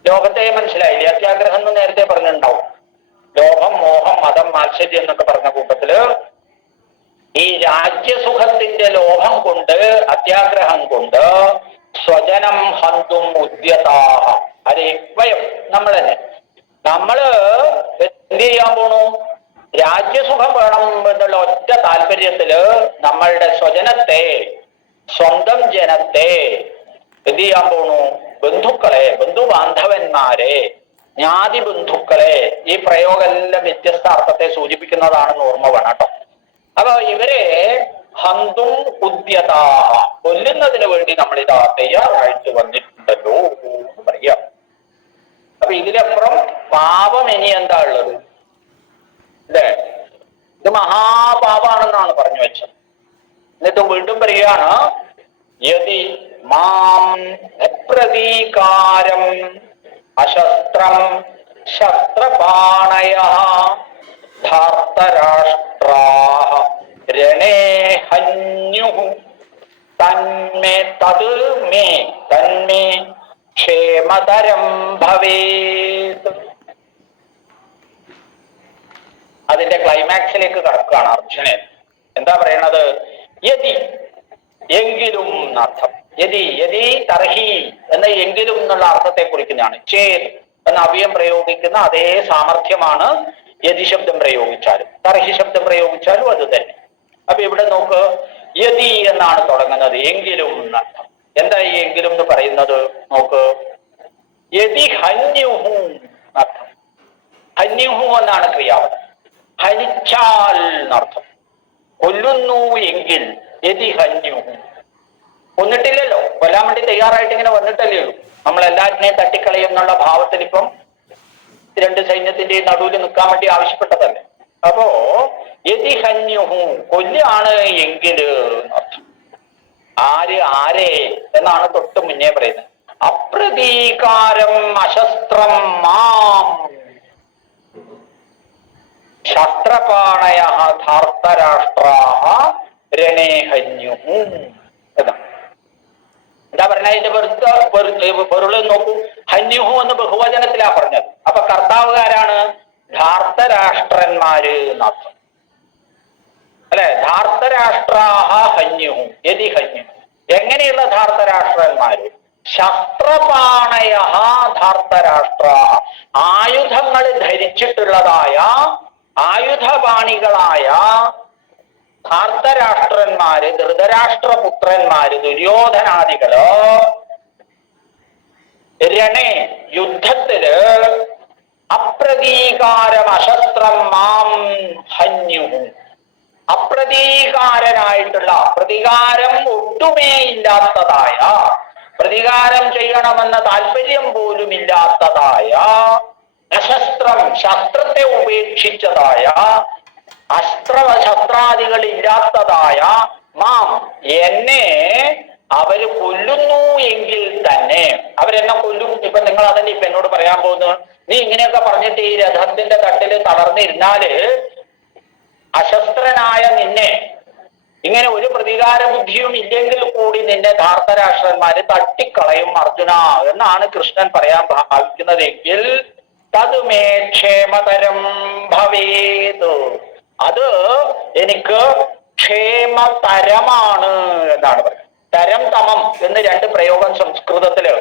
ലോകത്തെ മനസ്സിലായില്ലേ? അത്യാഗ്രഹം എന്ന് നേരത്തെ പറഞ്ഞിട്ടുണ്ടാവും. ലോഭം, മോഹം, മതം, മാത്സര്യം എന്നൊക്കെ പറഞ്ഞ കൂട്ടത്തില് ഈ രാജ്യസുഖത്തിന്റെ ലോഭം കൊണ്ട്, അത്യാഗ്രഹം കൊണ്ട് സ്വജനം ഹന്തും ഉദ്യതാഹ. അരെ വയം, നമ്മൾ തന്നെ. നമ്മള് എന്ത് ചെയ്യാൻ പോണു? രാജ്യസുഖം വേണം എന്നുള്ള ഒറ്റ താല്പര്യത്തില് നമ്മളുടെ സ്വജനത്തെ, സ്വന്തം ജനത്തെ എന്ത് ചെയ്യാൻ പോണു? ബന്ധുക്കളെ, ബന്ധുബാന്ധവന്മാരെ, ജ്ഞാതി ബന്ധുക്കളെ. ഈ പ്രയോഗം എല്ലാം വ്യത്യസ്ത അർത്ഥത്തെ സൂചിപ്പിക്കുന്നതാണെന്ന് ഓർമ്മ വേണം കേട്ടോ. അപ്പൊ ഇവരെ ഹന്തും ഉദ്യതാഹ, കൊല്ലുന്നതിന് വേണ്ടി നമ്മളിതാ തയ്യാറായിട്ട് വന്നിട്ടുണ്ടല്ലോ എന്ന് പറയാം. അപ്പൊ ഇതിലപ്പുറം പാപം ഇനി എന്താ ഉള്ളത്? അല്ലേ? ഇത് മഹാപാപാണെന്നാണ് പറഞ്ഞു വെച്ചത്. എന്നിട്ട് വീണ്ടും പറയുകയാണ്, യതി മാം അപ്രതീകാരം അശസ്ത്രം ശസ്ത്രപാണയ ധാർത്തരാഷ്ട്രാഃ രണേ ഹന്യുഃ തന്മേ തത് മേ തന്മേ ക്ഷേമതരം ഭവേത്. അതിന്റെ ക്ലൈമാക്സിലേക്ക് കടക്കുകയാണ് അർജുനൻ. എന്താ പറയണത്? യതി, എങ്കിലും എന്നർത്ഥം. യതി, യതി തർഹി എന്ന എങ്കിലും എന്നുള്ള അർത്ഥത്തെ കുറിക്കുന്നതാണ്. ചേത് എന്ന അവ്യം പ്രയോഗിക്കുന്ന അതേ സാമർഥ്യമാണ് യതി ശബ്ദം പ്രയോഗിച്ചാലും തർഹി ശബ്ദം പ്രയോഗിച്ചാലും അത് തന്നെ. അപ്പൊ ഇവിടെ നോക്ക്, യതി എന്നാണ് തുടങ്ങുന്നത്, എങ്കിലും എന്നർത്ഥം. എന്താ ഈ എങ്കിലും എന്ന് പറയുന്നത്? നോക്ക്, യതി ഹന്യുഹു എന്നർത്ഥം. ഹന്യുഹു എന്നാണ് ക്രിയാപദം. ഹനിച്ചാൽ എന്നർത്ഥം. കൊല്ലുന്നു എങ്കിൽ യതി ഹന്യുഹു. കൊന്നിട്ടില്ലല്ലോ, കൊല്ലാൻ വേണ്ടി തയ്യാറായിട്ട് ഇങ്ങനെ വന്നിട്ടല്ലേ ഉള്ളൂ. നമ്മൾ എല്ലാറ്റിനെയും തട്ടിക്കളയും എന്നുള്ള ഭാവത്തിൽ ഇപ്പം രണ്ട് സൈന്യത്തിന്റെയും നടുവിൽ നിൽക്കാൻ വേണ്ടി ആവശ്യപ്പെട്ടതല്ലേ. അപ്പോ യതി ഹന്യുഹു, കൊല്ലാണ് എങ്കില് എന്നർത്ഥം. ആര് ആരെ എന്നാണ് തൊട്ട് മുന്നേ പറയുന്നത്. അപ്രതീകാരം അശസ്ത്രം മാം ശസ്ത്രപാണയ ധാർത്തരാഷ്ട്രാഹ രണേ ഹന്യുഹു എന്നാണ്. എന്താ പറഞ്ഞ അതിന്റെ പൊരുള് നോക്കൂ. ഹന്യുഹു എന്ന് ബഹുവചനത്തിലാ പറഞ്ഞത്. അപ്പൊ കർത്താവുകാരാണ് ധാർത്തരാഷ്ട്രന്മാര് എന്നർത്ഥം അല്ലെ. ധാർത്തരാഷ്ട്രാഹ ഹന്യുഹു യതി ഹന്യുഹു. എങ്ങനെയുള്ള ധാർത്തരാഷ്ട്രന്മാര്? ശസ്ത്രപാണയ ധാർത്തരാഷ്ട്രാഹ, ആയുധങ്ങൾ ധരിച്ചിട്ടുള്ളതായ ആയുധപാണികളായ ധാർത്തരാഷ്ട്രന്മാര്, ധൃതരാഷ്ട്രപുത്രന്മാര്, ദുര്യോധനാദികള് രണേ യുദ്ധത്തില് അപ്രതീകാരം അശസ്ത്രം മാം ഹന്യുഹു, അപ്രതീകാരനായിട്ടുള്ള, പ്രതികാരം ഒട്ടുമേ ഇല്ലാത്തതായ, പ്രതികാരം ചെയ്യണമെന്ന താല്പര്യം പോലും ഇല്ലാത്തതായ, അശസ്ത്രം ശസ്ത്രത്തെ ഉപേക്ഷിച്ചതായ, ശസ്ത്രാദികൾ ഇല്ലാത്തതായ മാം എന്നെ അവര് കൊല്ലുന്നു എങ്കിൽ തന്നെ, അവരെന്നെ കൊല്ലും. ഇപ്പൊ നിങ്ങൾ അതന്നെ ഇപ്പൊ എന്നോട് പറയാൻ പോകുന്നു. നീ ഇങ്ങനെയൊക്കെ പറഞ്ഞിട്ട് ഈ രഥത്തിന്റെ തട്ടില് തളർന്നിരുന്നാല് അശസ്ത്രനായ നിന്നെ, ഇങ്ങനെ ഒരു പ്രതികാര ബുദ്ധിയും ഇല്ലെങ്കിൽ കൂടി നിന്നെ ധാർത്തരാഷ്ട്രന്മാര് തട്ടിക്കളയും അർജുന എന്നാണ് കൃഷ്ണൻ പറയാൻ ഭാവിക്കുന്നതെങ്കിൽ തതുമേ ക്ഷേമതരം ഭവേത്, അത് എനിക്ക് ക്ഷേമതരമാണ് എന്നാണ് പറയുന്നത്. തരം തമം എന്ന് രണ്ട് പ്രയോഗം സംസ്കൃതത്തില്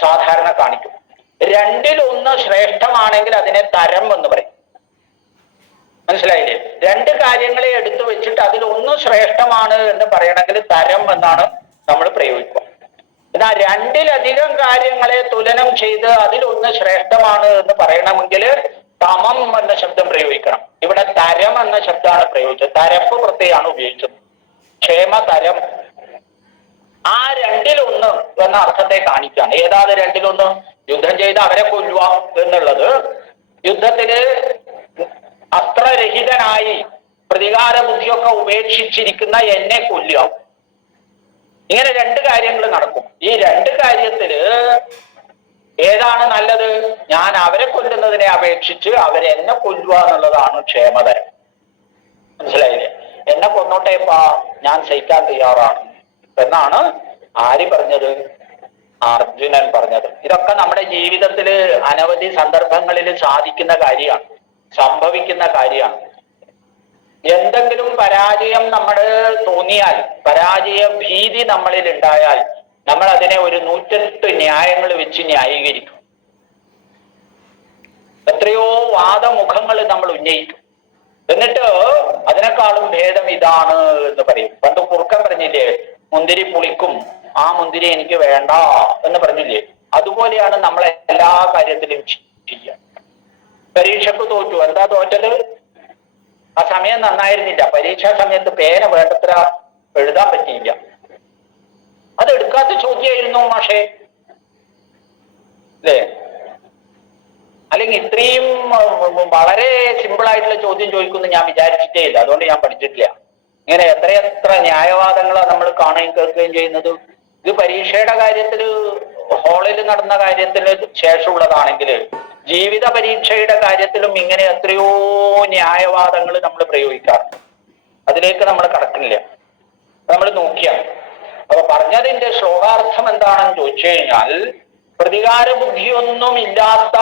സാധാരണ കാണിക്കും. രണ്ടിലൊന്ന് ശ്രേഷ്ഠമാണെങ്കിൽ അതിനെ തരം എന്ന് പറയും. മനസ്സിലായില്ലേ? രണ്ട് കാര്യങ്ങളെ എടുത്തു വെച്ചിട്ട് അതിലൊന്ന് ശ്രേഷ്ഠമാണ് എന്ന് പറയണമെങ്കിൽ തരം എന്നാണ് നമ്മൾ പ്രയോഗിക്കുക. എന്നാൽ രണ്ടിലധികം കാര്യങ്ങളെ തുലനം ചെയ്ത് അതിലൊന്ന് ശ്രേഷ്ഠമാണ് എന്ന് പറയണമെങ്കിൽ തമം എന്ന ശബ്ദം പ്രയോഗിക്കണം. ഇവിടെ തരം എന്ന ശബ്ദമാണ് പ്രയോഗിച്ചത്. തരപ്പ് പ്രത്യയാണ് ഉപയോഗിച്ചത്. ക്ഷേമതരം, ആ രണ്ടിലൊന്ന് എന്ന അർത്ഥത്തെ കാണിക്കുകയാണ്. ഏതാണ് രണ്ടിലൊന്ന്? യുദ്ധം ചെയ്ത് അവരെ കൊല്ലുക എന്നുള്ളത്, യുദ്ധത്തില് അസ്ത്രരഹിതനായി പ്രതികാര ബുദ്ധിയൊക്കെ ഉപേക്ഷിച്ചിരിക്കുന്ന എന്നെ കൊല്ലുക. ഇങ്ങനെ രണ്ട് കാര്യങ്ങൾ നടക്കും. ഈ രണ്ട് കാര്യത്തില് ഏതാണ് നല്ലത്? ഞാൻ അവരെ കൊല്ലുന്നതിനെ അപേക്ഷിച്ച് അവരെന്നെ കൊല്ലുക എന്നുള്ളതാണ് ക്ഷേമതരം. മനസ്സിലായില്ലേ? എന്നെ കൊന്നോട്ടേപ്പാ, ഞാൻ സഹിക്കാൻ തയ്യാറാണ് എന്നാണ് ആര് പറഞ്ഞത്? അർജുനൻ പറഞ്ഞത്. ഇതൊക്കെ നമ്മുടെ ജീവിതത്തില് അനവധി സന്ദർഭങ്ങളിൽ സാധിക്കുന്ന കാര്യമാണ്, സംഭവിക്കുന്ന കാര്യമാണ്. എന്തെങ്കിലും പരാജയം നമ്മൾ തോന്നിയാൽ, പരാജയ ഭീതി നമ്മളിൽ ഉണ്ടായാൽ, നമ്മൾ അതിനെ ഒരു 108 ന്യായങ്ങൾ വെച്ച് ന്യായീകരിക്കും. എത്രയോ വാദമുഖങ്ങൾ നമ്മൾ ഉന്നയിക്കും. എന്നിട്ട് അതിനേക്കാളും ഭേദം ഇതാണ് എന്ന് പറയും. പണ്ട് കുറുക്കൻ പറഞ്ഞില്ലേ, മുന്തിരി പുളിക്കും, ആ മുന്തിരി എനിക്ക് വേണ്ട എന്ന് പറഞ്ഞില്ലേ? അതുപോലെയാണ് നമ്മളെ എല്ലാ കാര്യത്തിലും ചെയ്യുക. പരീക്ഷക്ക് തോറ്റു. എന്താ തോറ്റത്? ആ സമയം നന്നായിരുന്നില്ല. പരീക്ഷാ സമയത്ത് പേന വേണ്ടത്ര എഴുതാൻ പറ്റിയില്ല. അത് എടുക്കാത്ത ചോദ്യമായിരുന്നു മാഷേ, അല്ലേ? അല്ലെങ്കിൽ ഇത്രയും വളരെ സിമ്പിൾ ആയിട്ടുള്ള ചോദ്യം ചോദിക്കുമെന്ന് ഞാൻ വിചാരിച്ചിട്ടേ ഇല്ല. അതുകൊണ്ട് ഞാൻ പഠിച്ചിട്ടില്ല. ഇങ്ങനെ എത്രയെത്ര ന്യായവാദങ്ങളാണ് നമ്മൾ കാണുകയും കേൾക്കുകയും ചെയ്യുന്നത്. ഇത് പരീക്ഷയുടെ കാര്യത്തിൽ, ഹാളിൽ നടന്ന കാര്യത്തിന് ശേഷമുള്ളതാണെങ്കിൽ ജീവിത പരീക്ഷയുടെ കാര്യത്തിലും ഇങ്ങനെ എത്രയോ ന്യായവാദങ്ങൾ നമ്മൾ പ്രയോഗിക്കാറുണ്ട്. അതിലേക്ക് നമ്മൾ കടക്കുന്നില്ല, നമ്മൾ നോക്കിയാണ്. അപ്പൊ പറഞ്ഞതിന്റെ ശ്ലോകാർത്ഥം എന്താണെന്ന് ചോദിച്ചു കഴിഞ്ഞാൽ, പ്രതികാര ബുദ്ധിയൊന്നും ഇല്ലാത്ത,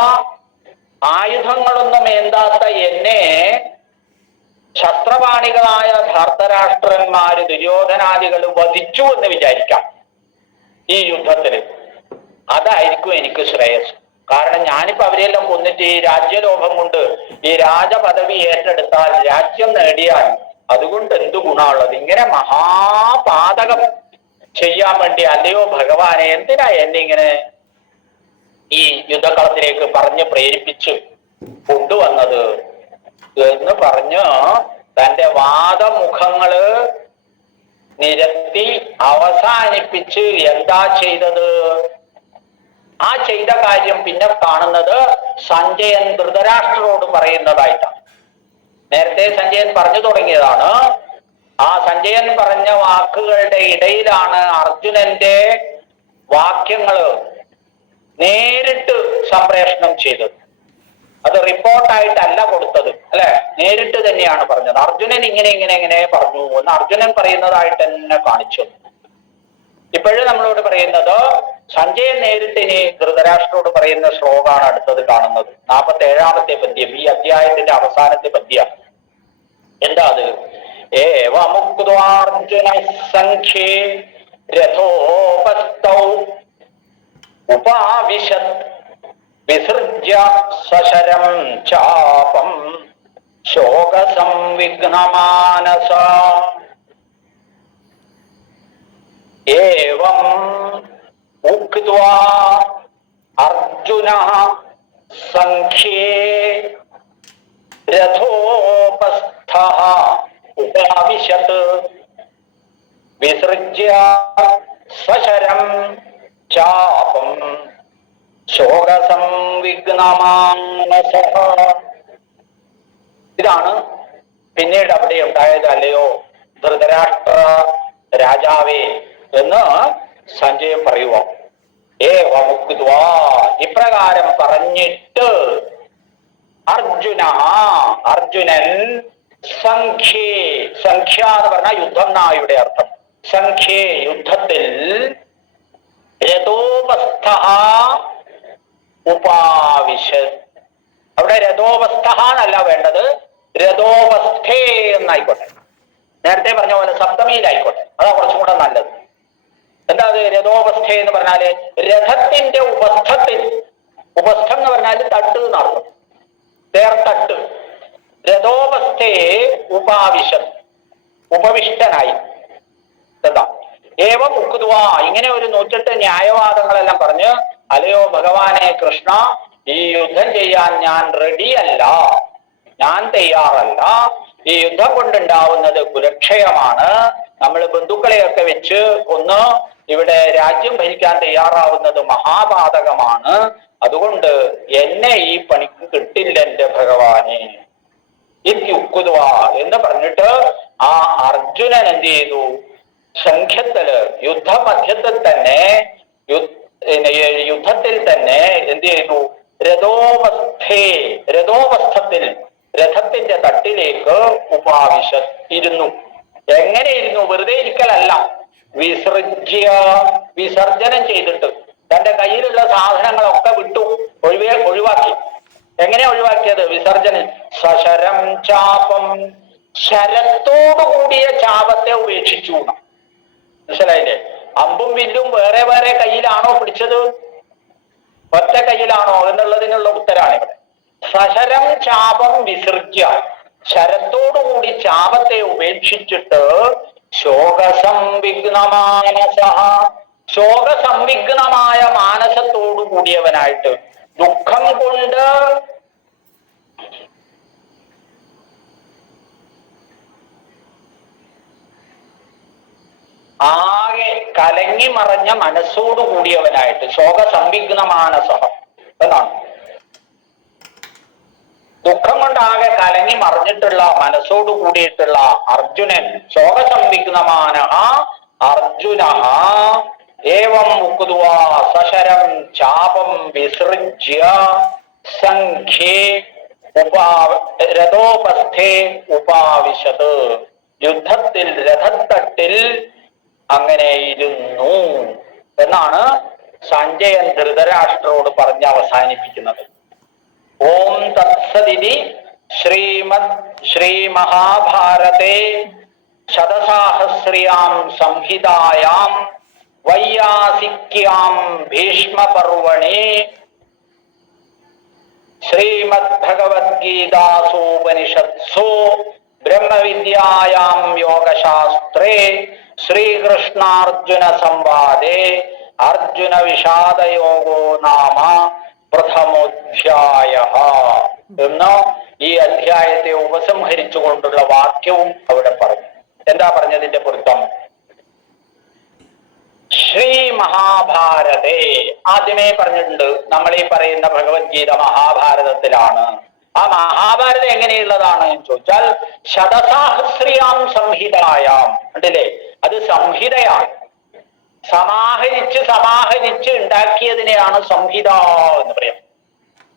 ആയുധങ്ങളൊന്നും ഏന്താത്ത എന്നെ ശസ്ത്രപാണികളായ ധാർത്തരാഷ്ട്രന്മാര്, ദുര്യോധനാദികൾ വധിച്ചു എന്ന് വിചാരിക്കാം ഈ യുദ്ധത്തില്. അതായിരിക്കും എനിക്ക് ശ്രേയസ്. കാരണം ഞാനിപ്പോ അവരെല്ലാം കൊന്നിട്ട് ഈ രാജ്യലോഭം കൊണ്ട് ഈ രാജപദവി ഏറ്റെടുത്താൽ, രാജ്യം നേടിയാൽ അതുകൊണ്ട് എന്തു ഗുണമുള്ളത്? ഇങ്ങനെ മഹാപാതകം ചെയ്യാൻ വേണ്ടി അല്ലയോ ഭഗവാനെ എന്തിനാ എന്നെ ഇങ്ങനെ ഈ യുദ്ധകളത്തിലേക്ക് പറഞ്ഞ് പ്രേരിപ്പിച്ച് കൊണ്ടുവന്നത് എന്ന് പറഞ്ഞ് തന്റെ വാദമുഖങ്ങള് നിരത്തി അവസാനിപ്പിച്ച് എന്താ ചെയ്തത്? ആ ചെയ്ത കാര്യം പിന്നെ കാണുന്നത് സഞ്ജയൻ ധൃതരാഷ്ട്രരോട് പറയുന്നതായിട്ടാണ്. നേരത്തെ സഞ്ജയൻ പറഞ്ഞു തുടങ്ങിയതാണ്. ആ സഞ്ജയൻ പറഞ്ഞ വാക്കുകളുടെ ഇടയിലാണ് അർജുനന്റെ വാക്യങ്ങള് നേരിട്ട് സംപ്രേഷണം ചെയ്തത്. അത് റിപ്പോർട്ടായിട്ടല്ല കൊടുത്തത്, അല്ലെ? നേരിട്ട് തന്നെയാണ് പറഞ്ഞത്. അർജുനൻ ഇങ്ങനെ പറഞ്ഞു എന്ന് അർജുനൻ പറയുന്നതായിട്ട് തന്നെ കാണിച്ചു. ഇപ്പോഴും നമ്മളോട് പറയുന്നത് സഞ്ജയൻ നേരിട്ട് ഇനി ധൃതരാഷ്ട്രോട് പറയുന്ന ശ്ലോകമാണ് അടുത്തത് കാണുന്നത്. 47ാമത്തെ പദ്യം, ഈ അധ്യായത്തിന്റെ അവസാനത്തെ പദ്യം. എന്താ അത്? ഏവമുക്ത്വാർജുന സംഖ്യേ രഥോപസ്ഥൗ ഉപാവിശത് വിസൃജ്യ സശരം ചാപം ശോകസംവിഘ്നമാനസ. ഏവം ഉക്ത്വാ അർജുനഃ സംഖ്യേ രഥോപസ്ഥഃ ഉപാവിശത് വിസൃജ്യ സശരം ചാപം ശോകസംവിഘ്നമാനസഃ. ഇതാണ് പിന്നീട് അവിടെ ഉണ്ടായത്. അല്ലയോ ധൃതരാഷ്ട്ര രാജാവേ എന്ന് സഞ്ജയൻ പറയുക. ഏവമുക്ത്വാ, ഇപ്രകാരം പറഞ്ഞിട്ട് അർജുനൻ സംഖ്യേ, സംഖ്യ എന്ന് പറഞ്ഞാൽ യുദ്ധം എന്നാ ഇവിടെ അർത്ഥം. സംഖ്യേ, യുദ്ധത്തിൽ രഥോപസ്ഥ ഉപാവിശത്. അവിടെ രഥോപസ്ഥ എന്നല്ല വേണ്ടത്, രഥോപസ്ഥേ എന്നായിക്കോട്ടെ. നേരത്തെ പറഞ്ഞ പോലെ സപ്തമിയിലായിക്കോട്ടെ, അതാ കുറച്ചും കൂടെ നല്ലത്. എന്താ അത് രഥോപസ്ഥ എന്ന് പറഞ്ഞാല്? രഥത്തിന്റെ ഉപസ്ഥത്തിൽ, ഉപസ്ഥം എന്ന് പറഞ്ഞാല് തട്ട് എന്നർത്ഥം, തേർത്തട്ട്. രഥോപസ്ഥയെ ഉപാവിശത്, ഉപവിഷ്ടനായി. എന്താ ഏവം ഉക്തുവാ, ഇങ്ങനെ ഒരു 108 ന്യായവാദങ്ങളെല്ലാം പറഞ്ഞ് അല്ലയോ ഭഗവാനെ കൃഷ്ണ, ഈ യുദ്ധം ചെയ്യാൻ ഞാൻ റെഡിയല്ല, ഞാൻ തയ്യാറല്ല. ഈ യുദ്ധം കൊണ്ടുണ്ടാവുന്നത് കുലക്ഷയമാണ്. നമ്മൾ ബന്ധുക്കളെയൊക്കെ വെച്ച് ഒന്ന് ഇവിടെ രാജ്യം ഭരിക്കാൻ തയ്യാറാവുന്നത് മഹാപാതകമാണ്. അതുകൊണ്ട് എന്നെ ഈ പണിക്ക് കിട്ടില്ല എന്റെ ഭഗവാനെ. ഇത്യുക്തുവ എന്ന് പറഞ്ഞിട്ട് ആ അർജുനൻ എന്ത് ചെയ്തു? സംഖ്യത്തില് യുദ്ധമധ്യത്തിൽ തന്നെ, യുദ്ധത്തിൽ തന്നെ എന്ത് ചെയ്തു? രഥോപസ്ഥത്തിൽ, രഥത്തിന്റെ തട്ടിലേക്ക് ഉപാവിശ ഇരുന്നു. എങ്ങനെ ഇരുന്നു? വെറുതെ ഇരിക്കലല്ല, വിസർജ്യ, വിസർജനം ചെയ്തിട്ട് തന്റെ കയ്യിലുള്ള സാധനങ്ങളൊക്കെ വിട്ടു, ഒഴിവാക്കി. എങ്ങനെ ഒഴിവാക്കിയത്? വിസർജനം. സശരം ചാപം, ശരത്തോടു കൂടിയ ചാപത്തെ ഉപേക്ഷിച്ചു. മനസ്സിലായില്ലേ? അമ്പും വില്ലും വേറെ വേറെ കയ്യിലാണോ പിടിച്ചത്, ഒറ്റ കയ്യിലാണോ എന്നുള്ളതിനുള്ള ഉത്തരാണ് ഇവിടെ. സശരം ചാപം വിസർജ്യ, ശരത്തോടുകൂടി ചാപത്തെ ഉപേക്ഷിച്ചിട്ട് ശോകസംവിഘ്നമായ മാനസത്തോടു കൂടിയവനായിട്ട്, ദുഃഖം കൊണ്ട് ആകെ കലങ്ങി മറഞ്ഞ മനസ്സോടു കൂടിയവനായിട്ട്, ശോകസംവിഘ്നമാനസ എന്നാണ്. ദുഃഖം കൊണ്ട് ആകെ കലങ്ങി മറിഞ്ഞിട്ടുള്ള മനസ്സോടു കൂടിയിട്ടുള്ള അർജുനൻ, ശോകസംവിഘ്നമാന അർജുന ഏവം ഉക്ത്വാ സശരം ചാപം വിസൃജ്യ സംഖ്യേ രഥോപസ്ഥേ ഉപാവിശത്. യുദ്ധത്തിൽ രഥത്തട്ടിൽ അങ്ങനെ ഇരുന്നു എന്നാണ് സഞ്ജയൻ ധൃതരാഷ്ട്രോട് പറഞ്ഞ് അവസാനിപ്പിക്കുന്നത്. ഓം തത്സദിതി ശ്രീ മഹാഭാരതേ ശതസാഹസ്ര്യാം സംഹിതായാം വൈയാസിക്യാം ഭീഷ്മപർവണി ശ്രീമദ്ഭഗവത്ഗീതാസൂപനിഷത്സു ബ്രഹ്മവിദ്യായാം യോഗശാസ്ത്രേ ശ്രീകൃഷ്ണാർജുന സംവാദേ അർജുന വിഷാദയോഗോ നാമ പ്രഥമോധ്യായഃ എന്ന് ഈ അധ്യായത്തെ ഉപസംഹരിച്ചുകൊണ്ടുള്ള വാക്യവും അവിടെ പറഞ്ഞു. എന്താ പറഞ്ഞതിന്റെ പൊരുത്തം? ശ്രീ മഹാഭാരതേ ആദ്യമേ പറഞ്ഞിട്ടുണ്ട്. നമ്മൾ ഈ പറയുന്ന ഭഗവത്ഗീത മഹാഭാരതത്തിലാണ്. ആ മഹാഭാരതം എങ്ങനെയുള്ളതാണ് എന്ന് ചോദിച്ചാൽ ശതസാഹസ്രിയാം സംഹിതായാം ഉണ്ടല്ലേ, അത് സംഹിതയാണ്. സമാഹരിച്ച് ഉണ്ടാക്കിയതിനെയാണ് സംഹിത എന്ന് പറയാം.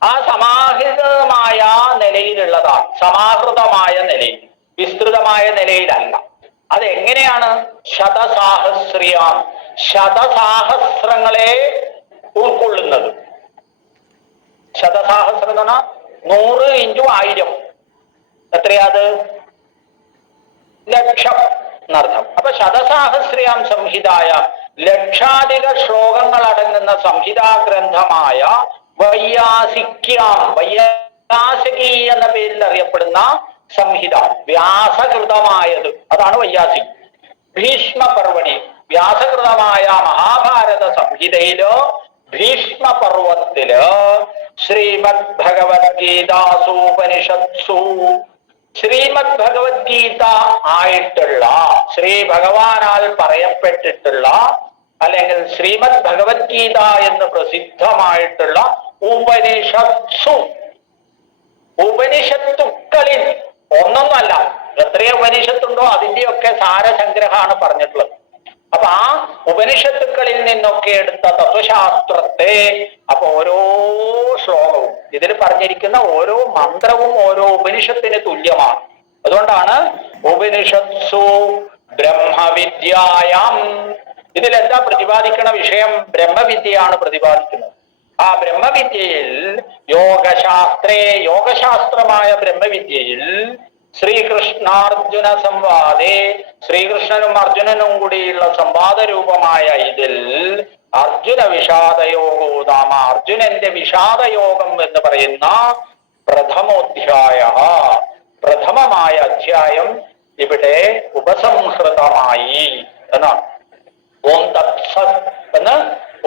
ആ സമാഹിതമായ നിലയിലുള്ളതാണ്, സമാഹൃതമായ നിലയിൽ, വിസ്തൃതമായ നിലയിലല്ല. അതെങ്ങനെയാണ്? ശതസാഹസ്രിയാം, ശതസാഹസ്രങ്ങളെ ഉൾക്കൊള്ളുന്നത്. ശതസാഹസ്രം എന്ന് പറഞ്ഞാൽ 100 × 1000 എത്രയാത്? ലക്ഷം എന്നർത്ഥം. അപ്പൊ ശതസാഹസ്രിയാം സംഹിതായ ലക്ഷാധിക ശ്ലോകങ്ങൾ അടങ്ങുന്ന സംഹിതാഗ്രന്ഥമായ വൈയാസികി എന്ന പേരിൽ അറിയപ്പെടുന്ന സംഹിത, വ്യാസകൃതമായത്, അതാണ് വൈയാസികി. ഭീഷ്മപർവണി, വ്യാസകൃതമായ മഹാഭാരത സംഹിതയിലോ ഭീഷ്മപർവത്തില് ശ്രീമദ് ഭഗവത്ഗീതാസൂപനിഷത്സു, ശ്രീമദ് ഭഗവത്ഗീത ആയിട്ടുള്ള, ശ്രീ ഭഗവാനാൽ പറയപ്പെട്ടിട്ടുള്ള, അല്ലെങ്കിൽ ശ്രീമദ് ഭഗവത്ഗീത എന്ന് പ്രസിദ്ധമായിട്ടുള്ള ഉപനിഷത്സു, ഉപനിഷത്തുക്കളിൽ ഒന്നൊന്നല്ല, എത്രയോ ഉപനിഷത്തുണ്ടോ അതിന്റെയൊക്കെ സാരസംഗ്രഹമാണ് പറഞ്ഞിട്ടുള്ളത്. അപ്പൊ ആ ഉപനിഷത്തുക്കളിൽ നിന്നൊക്കെ എടുത്ത തത്വശാസ്ത്രത്തെ, അപ്പൊ ഓരോ ശ്ലോകവും, ഇതിൽ പറഞ്ഞിരിക്കുന്ന ഓരോ മന്ത്രവും ഓരോ ഉപനിഷത്തിന് തുല്യമാണ്. അതുകൊണ്ടാണ് ഉപനിഷത്സു ബ്രഹ്മവിദ്യായാം, ഇതിലെന്താ പ്രതിപാദിക്കണ വിഷയം? ബ്രഹ്മവിദ്യയാണ് പ്രതിപാദിക്കുന്നത്. ആ ബ്രഹ്മവിദ്യയിൽ യോഗശാസ്ത്രേ, യോഗശാസ്ത്രമായ ബ്രഹ്മവിദ്യയിൽ ശ്രീകൃഷ്ണാർജുന സംവാദേ, ശ്രീകൃഷ്ണനും അർജുനനും കൂടിയുള്ള സംവാദ രൂപമായ ഇതിൽ അർജുന വിഷാദയോഗോ നാമ, അർജുനന്റെ വിഷാദയോഗം എന്ന് പറയുന്ന പ്രഥമോധ്യായ, പ്രഥമമായ അധ്യായം ഇവിടെ ഉപസംഹൃതമായി എന്നാണ്. ഓം തത്സത് എന്ന്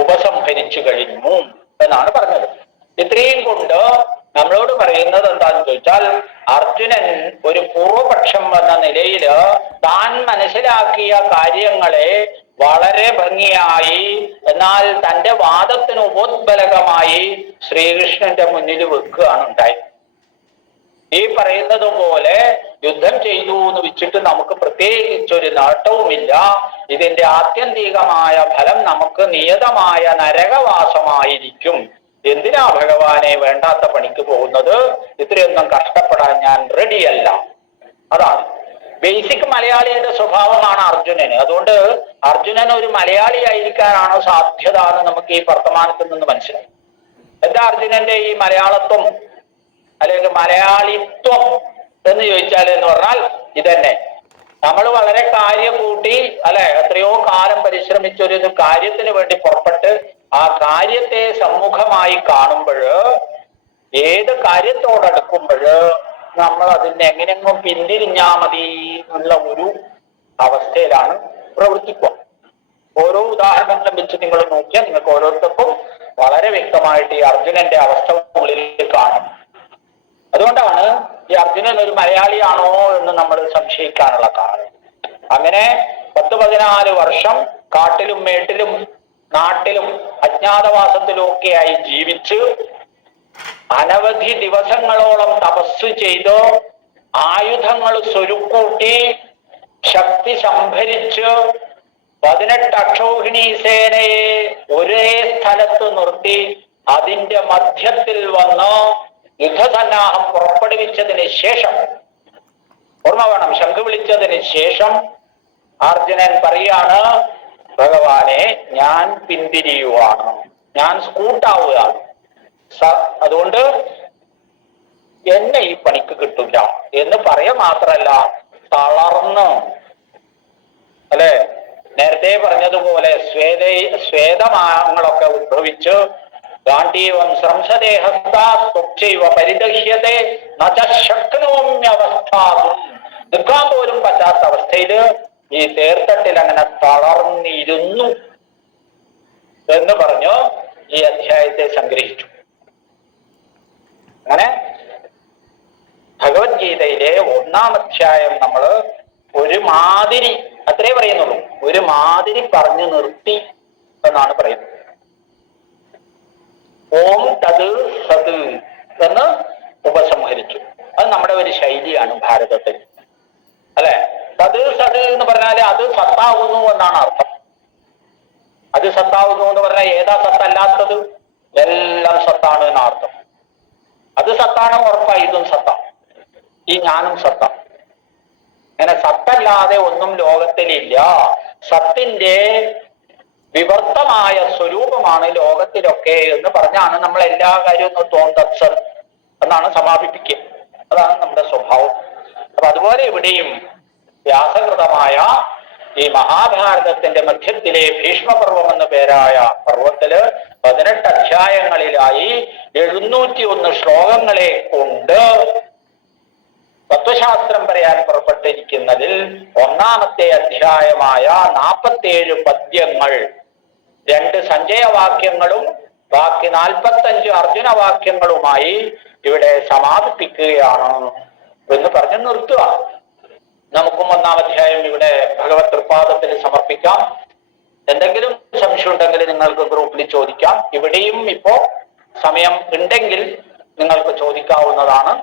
ഉപസംഹരിച്ചു കഴിഞ്ഞു എന്നാണ് പറഞ്ഞത്. ഇത്രയും കൊണ്ട് നമ്മളോട് പറയുന്നത് എന്താന്ന് ചോദിച്ചാൽ, അർജുനൻ ഒരു പൂർവപക്ഷം എന്ന നിലയിൽ താൻ മനസ്സിലാക്കിയ കാര്യങ്ങളെ വളരെ ഭംഗിയായി, എന്നാൽ തന്റെ വാദത്തിന് ഉപോദ്ബലകമായി ശ്രീകൃഷ്ണന്റെ മുന്നിൽ വെക്കുകയാണ് ഉണ്ടായത്. ഈ പറയുന്നത് പോലെ യുദ്ധം ചെയ്തു എന്ന് വെച്ചിട്ട് നമുക്ക് പ്രത്യേകിച്ചൊരു നേട്ടവുമില്ല. ഇതിന്റെ ആത്യന്തികമായ ഫലം നമുക്ക് നിയതമായ നരകവാസമായിരിക്കും. എന്തിനാ ഭഗവാനെ വേണ്ടാത്ത പണിക്ക് പോകുന്നത്? ഇത്രയൊന്നും കഷ്ടപ്പെടാൻ ഞാൻ റെഡിയല്ല. അതാണ് ബേസിക് മലയാളിയുടെ സ്വഭാവമാണ് അർജുനന്. അതുകൊണ്ട് അർജുനൻ ഒരു മലയാളി ആയിരിക്കാനാണ് സാധ്യത എന്ന് നമുക്ക് ഈ വർത്തമാനത്തിൽ നിന്ന് മനസ്സിലായി. എന്താ അർജുനന്റെ ഈ മലയാളത്വം അല്ലെങ്കിൽ മലയാളിത്വം എന്ന് ചോദിച്ചാൽ എന്ന് പറഞ്ഞാൽ ഇതന്നെ. നമ്മൾ വളരെ കാര്യം കൂട്ടി അല്ലെ, എത്രയോ കാലം പരിശ്രമിച്ചൊരു കാര്യത്തിന് വേണ്ടി പുറപ്പെട്ട് ആ കാര്യത്തെ സമ്മുഖമായി കാണുമ്പോൾ, ഏത് കാര്യത്തോടടുക്കുമ്പോൾ നമ്മൾ അതിനെ എങ്ങനെയെങ്കിലും പിന്തിരിഞ്ഞാ മതി എന്നുള്ള ഒരു അവസ്ഥയിലാണ് പ്രവർത്തിക്കുക. ഓരോ ഉദാഹരണങ്ങളും വെച്ച് നിങ്ങൾ നോക്കിയാൽ നിങ്ങൾക്ക് ഓരോരുത്തർക്കും വളരെ വ്യക്തമായിട്ട് ഈ അർജുനന്റെ അവസ്ഥ ഉള്ളിൽ കാണും. അതുകൊണ്ടാണ് ഈ അർജുനൻ ഒരു മലയാളിയാണോ എന്ന് നമ്മൾ സംശയിക്കാനുള്ള കാരണം. അങ്ങനെ 10-14 വർഷം കാട്ടിലും മേട്ടിലും നാട്ടിലും അജ്ഞാതവാസത്തിലും ഒക്കെയായി ജീവിച്ച് അനവധി ദിവസങ്ങളോളം തപസ് ചെയ്ത് ആയുധങ്ങൾ സ്വരുക്കൂട്ടി ശക്തി സംഭരിച്ച് 18 അക്ഷൗഹിണി സേനയെ ഒരേ സ്ഥലത്ത് നിർത്തി അതിന്റെ മധ്യത്തിൽ വന്ന് യുദ്ധസന്നാഹം പുറപ്പെടുവിച്ചതിന് ശേഷം, ഓർമ്മ വേണം, ശംഖ് വിളിച്ചതിന് ശേഷം അർജുനൻ പറയാണ്, ഭഗവാനെ ഞാൻ പിന്തിരിയുവാണ്, ഞാൻ സ്കൂട്ടാവുകയാണ്, അതുകൊണ്ട് എന്നെ ഈ പണിക്ക് കിട്ടില്ല എന്ന് പറയാ മാത്രല്ല തളർന്ന്, അല്ലെ നേരത്തെ പറഞ്ഞതുപോലെ ശ്വേതമാങ്ങളൊക്കെ ഉദ്ഭവിച്ച് ഗാന്ധീവം സംസദേഹസ്താക്ഷൈവ പരിദക്ഷ്യത്തെ നശക്നോമ്യവസ്ഥാതും. നിൽക്കാൻ പോലും പറ്റാത്ത അവസ്ഥയില് ഈ തേർത്തട്ടിൽ അങ്ങനെ തളർന്നിരുന്നു എന്ന് പറഞ്ഞു ഈ അധ്യായത്തെ സംഗ്രഹിച്ചു. അങ്ങനെ ഭഗവത്ഗീതയിലെ 1-ാം അധ്യായം നമ്മള് ഒരു മാതിരി, അത്രേ പറയുന്നുള്ളൂ, ഒരു മാതിരി പറഞ്ഞു നിർത്തി എന്നാണ് പറയുന്നത്. ഓം തത് സത് എന്ന് ഉപസംഹരിച്ചു. അത് നമ്മുടെ ഒരു ശൈലിയാണ് ഭാരതത്തിൽ, അല്ലെ? തത് സത് എന്ന് പറഞ്ഞാല് അത് സത്താവുന്നു എന്നാണ് അർത്ഥം. അത് സത്താവുന്നു എന്ന് പറഞ്ഞാൽ ഏതാ സത്തല്ലാത്തത്? എല്ലാം സത്താണ് എന്നർത്ഥം. അത് സത്താണ് ഉറപ്പായി, ഇതും സത്താണ്, ഈ ഞാനും സത്താണ്. അങ്ങനെ സത്തല്ലാതെ ഒന്നും ലോകത്തിലില്ല. സത്തിന്റെ വിവർത്തമായ സ്വരൂപമാണ് ലോകത്തിലൊക്കെ എന്ന് പറഞ്ഞാണ് നമ്മൾ എല്ലാ കാര്യവും തോന്നത്സർ എന്നാണ് സമാപിപ്പിക്കുക. അതാണ് നമ്മുടെ സ്വഭാവം. അപ്പൊ അതുപോലെ ഇവിടെയും വ്യാസകൃതമായ ഈ മഹാഭാരതത്തിന്റെ മധ്യത്തിലെ ഭീഷ്മപർവം എന്ന പേരായ പർവത്തില് 18 അധ്യായങ്ങളിലായി 701 ശ്ലോകങ്ങളെ കൊണ്ട് തത്വശാസ്ത്രം പറയാൻ പുറപ്പെട്ടിരിക്കുന്നതിൽ 1-ാമത്തെ അധ്യായമായ 47 പദ്യങ്ങൾ, 2 സഞ്ജയവാക്യങ്ങളും ബാക്കി 45 അർജുനവാക്യങ്ങളുമായി ഇവിടെ സമാപിപ്പിക്കുകയാണ് എന്ന് പറഞ്ഞ് നിർത്തുക. നമുക്കും 1-ാം അധ്യായം ഇവിടെ ഭഗവത് തൃപ്പാദത്തിൽ സമർപ്പിക്കാം. എന്തെങ്കിലും സംശയം ഉണ്ടെങ്കിൽ നിങ്ങൾക്ക് ഗ്രൂപ്പിൽ ചോദിക്കാം. ഇവിടെയും ഇപ്പോ സമയം ഉണ്ടെങ്കിൽ നിങ്ങൾക്ക് ചോദിക്കാവുന്നതാണ്.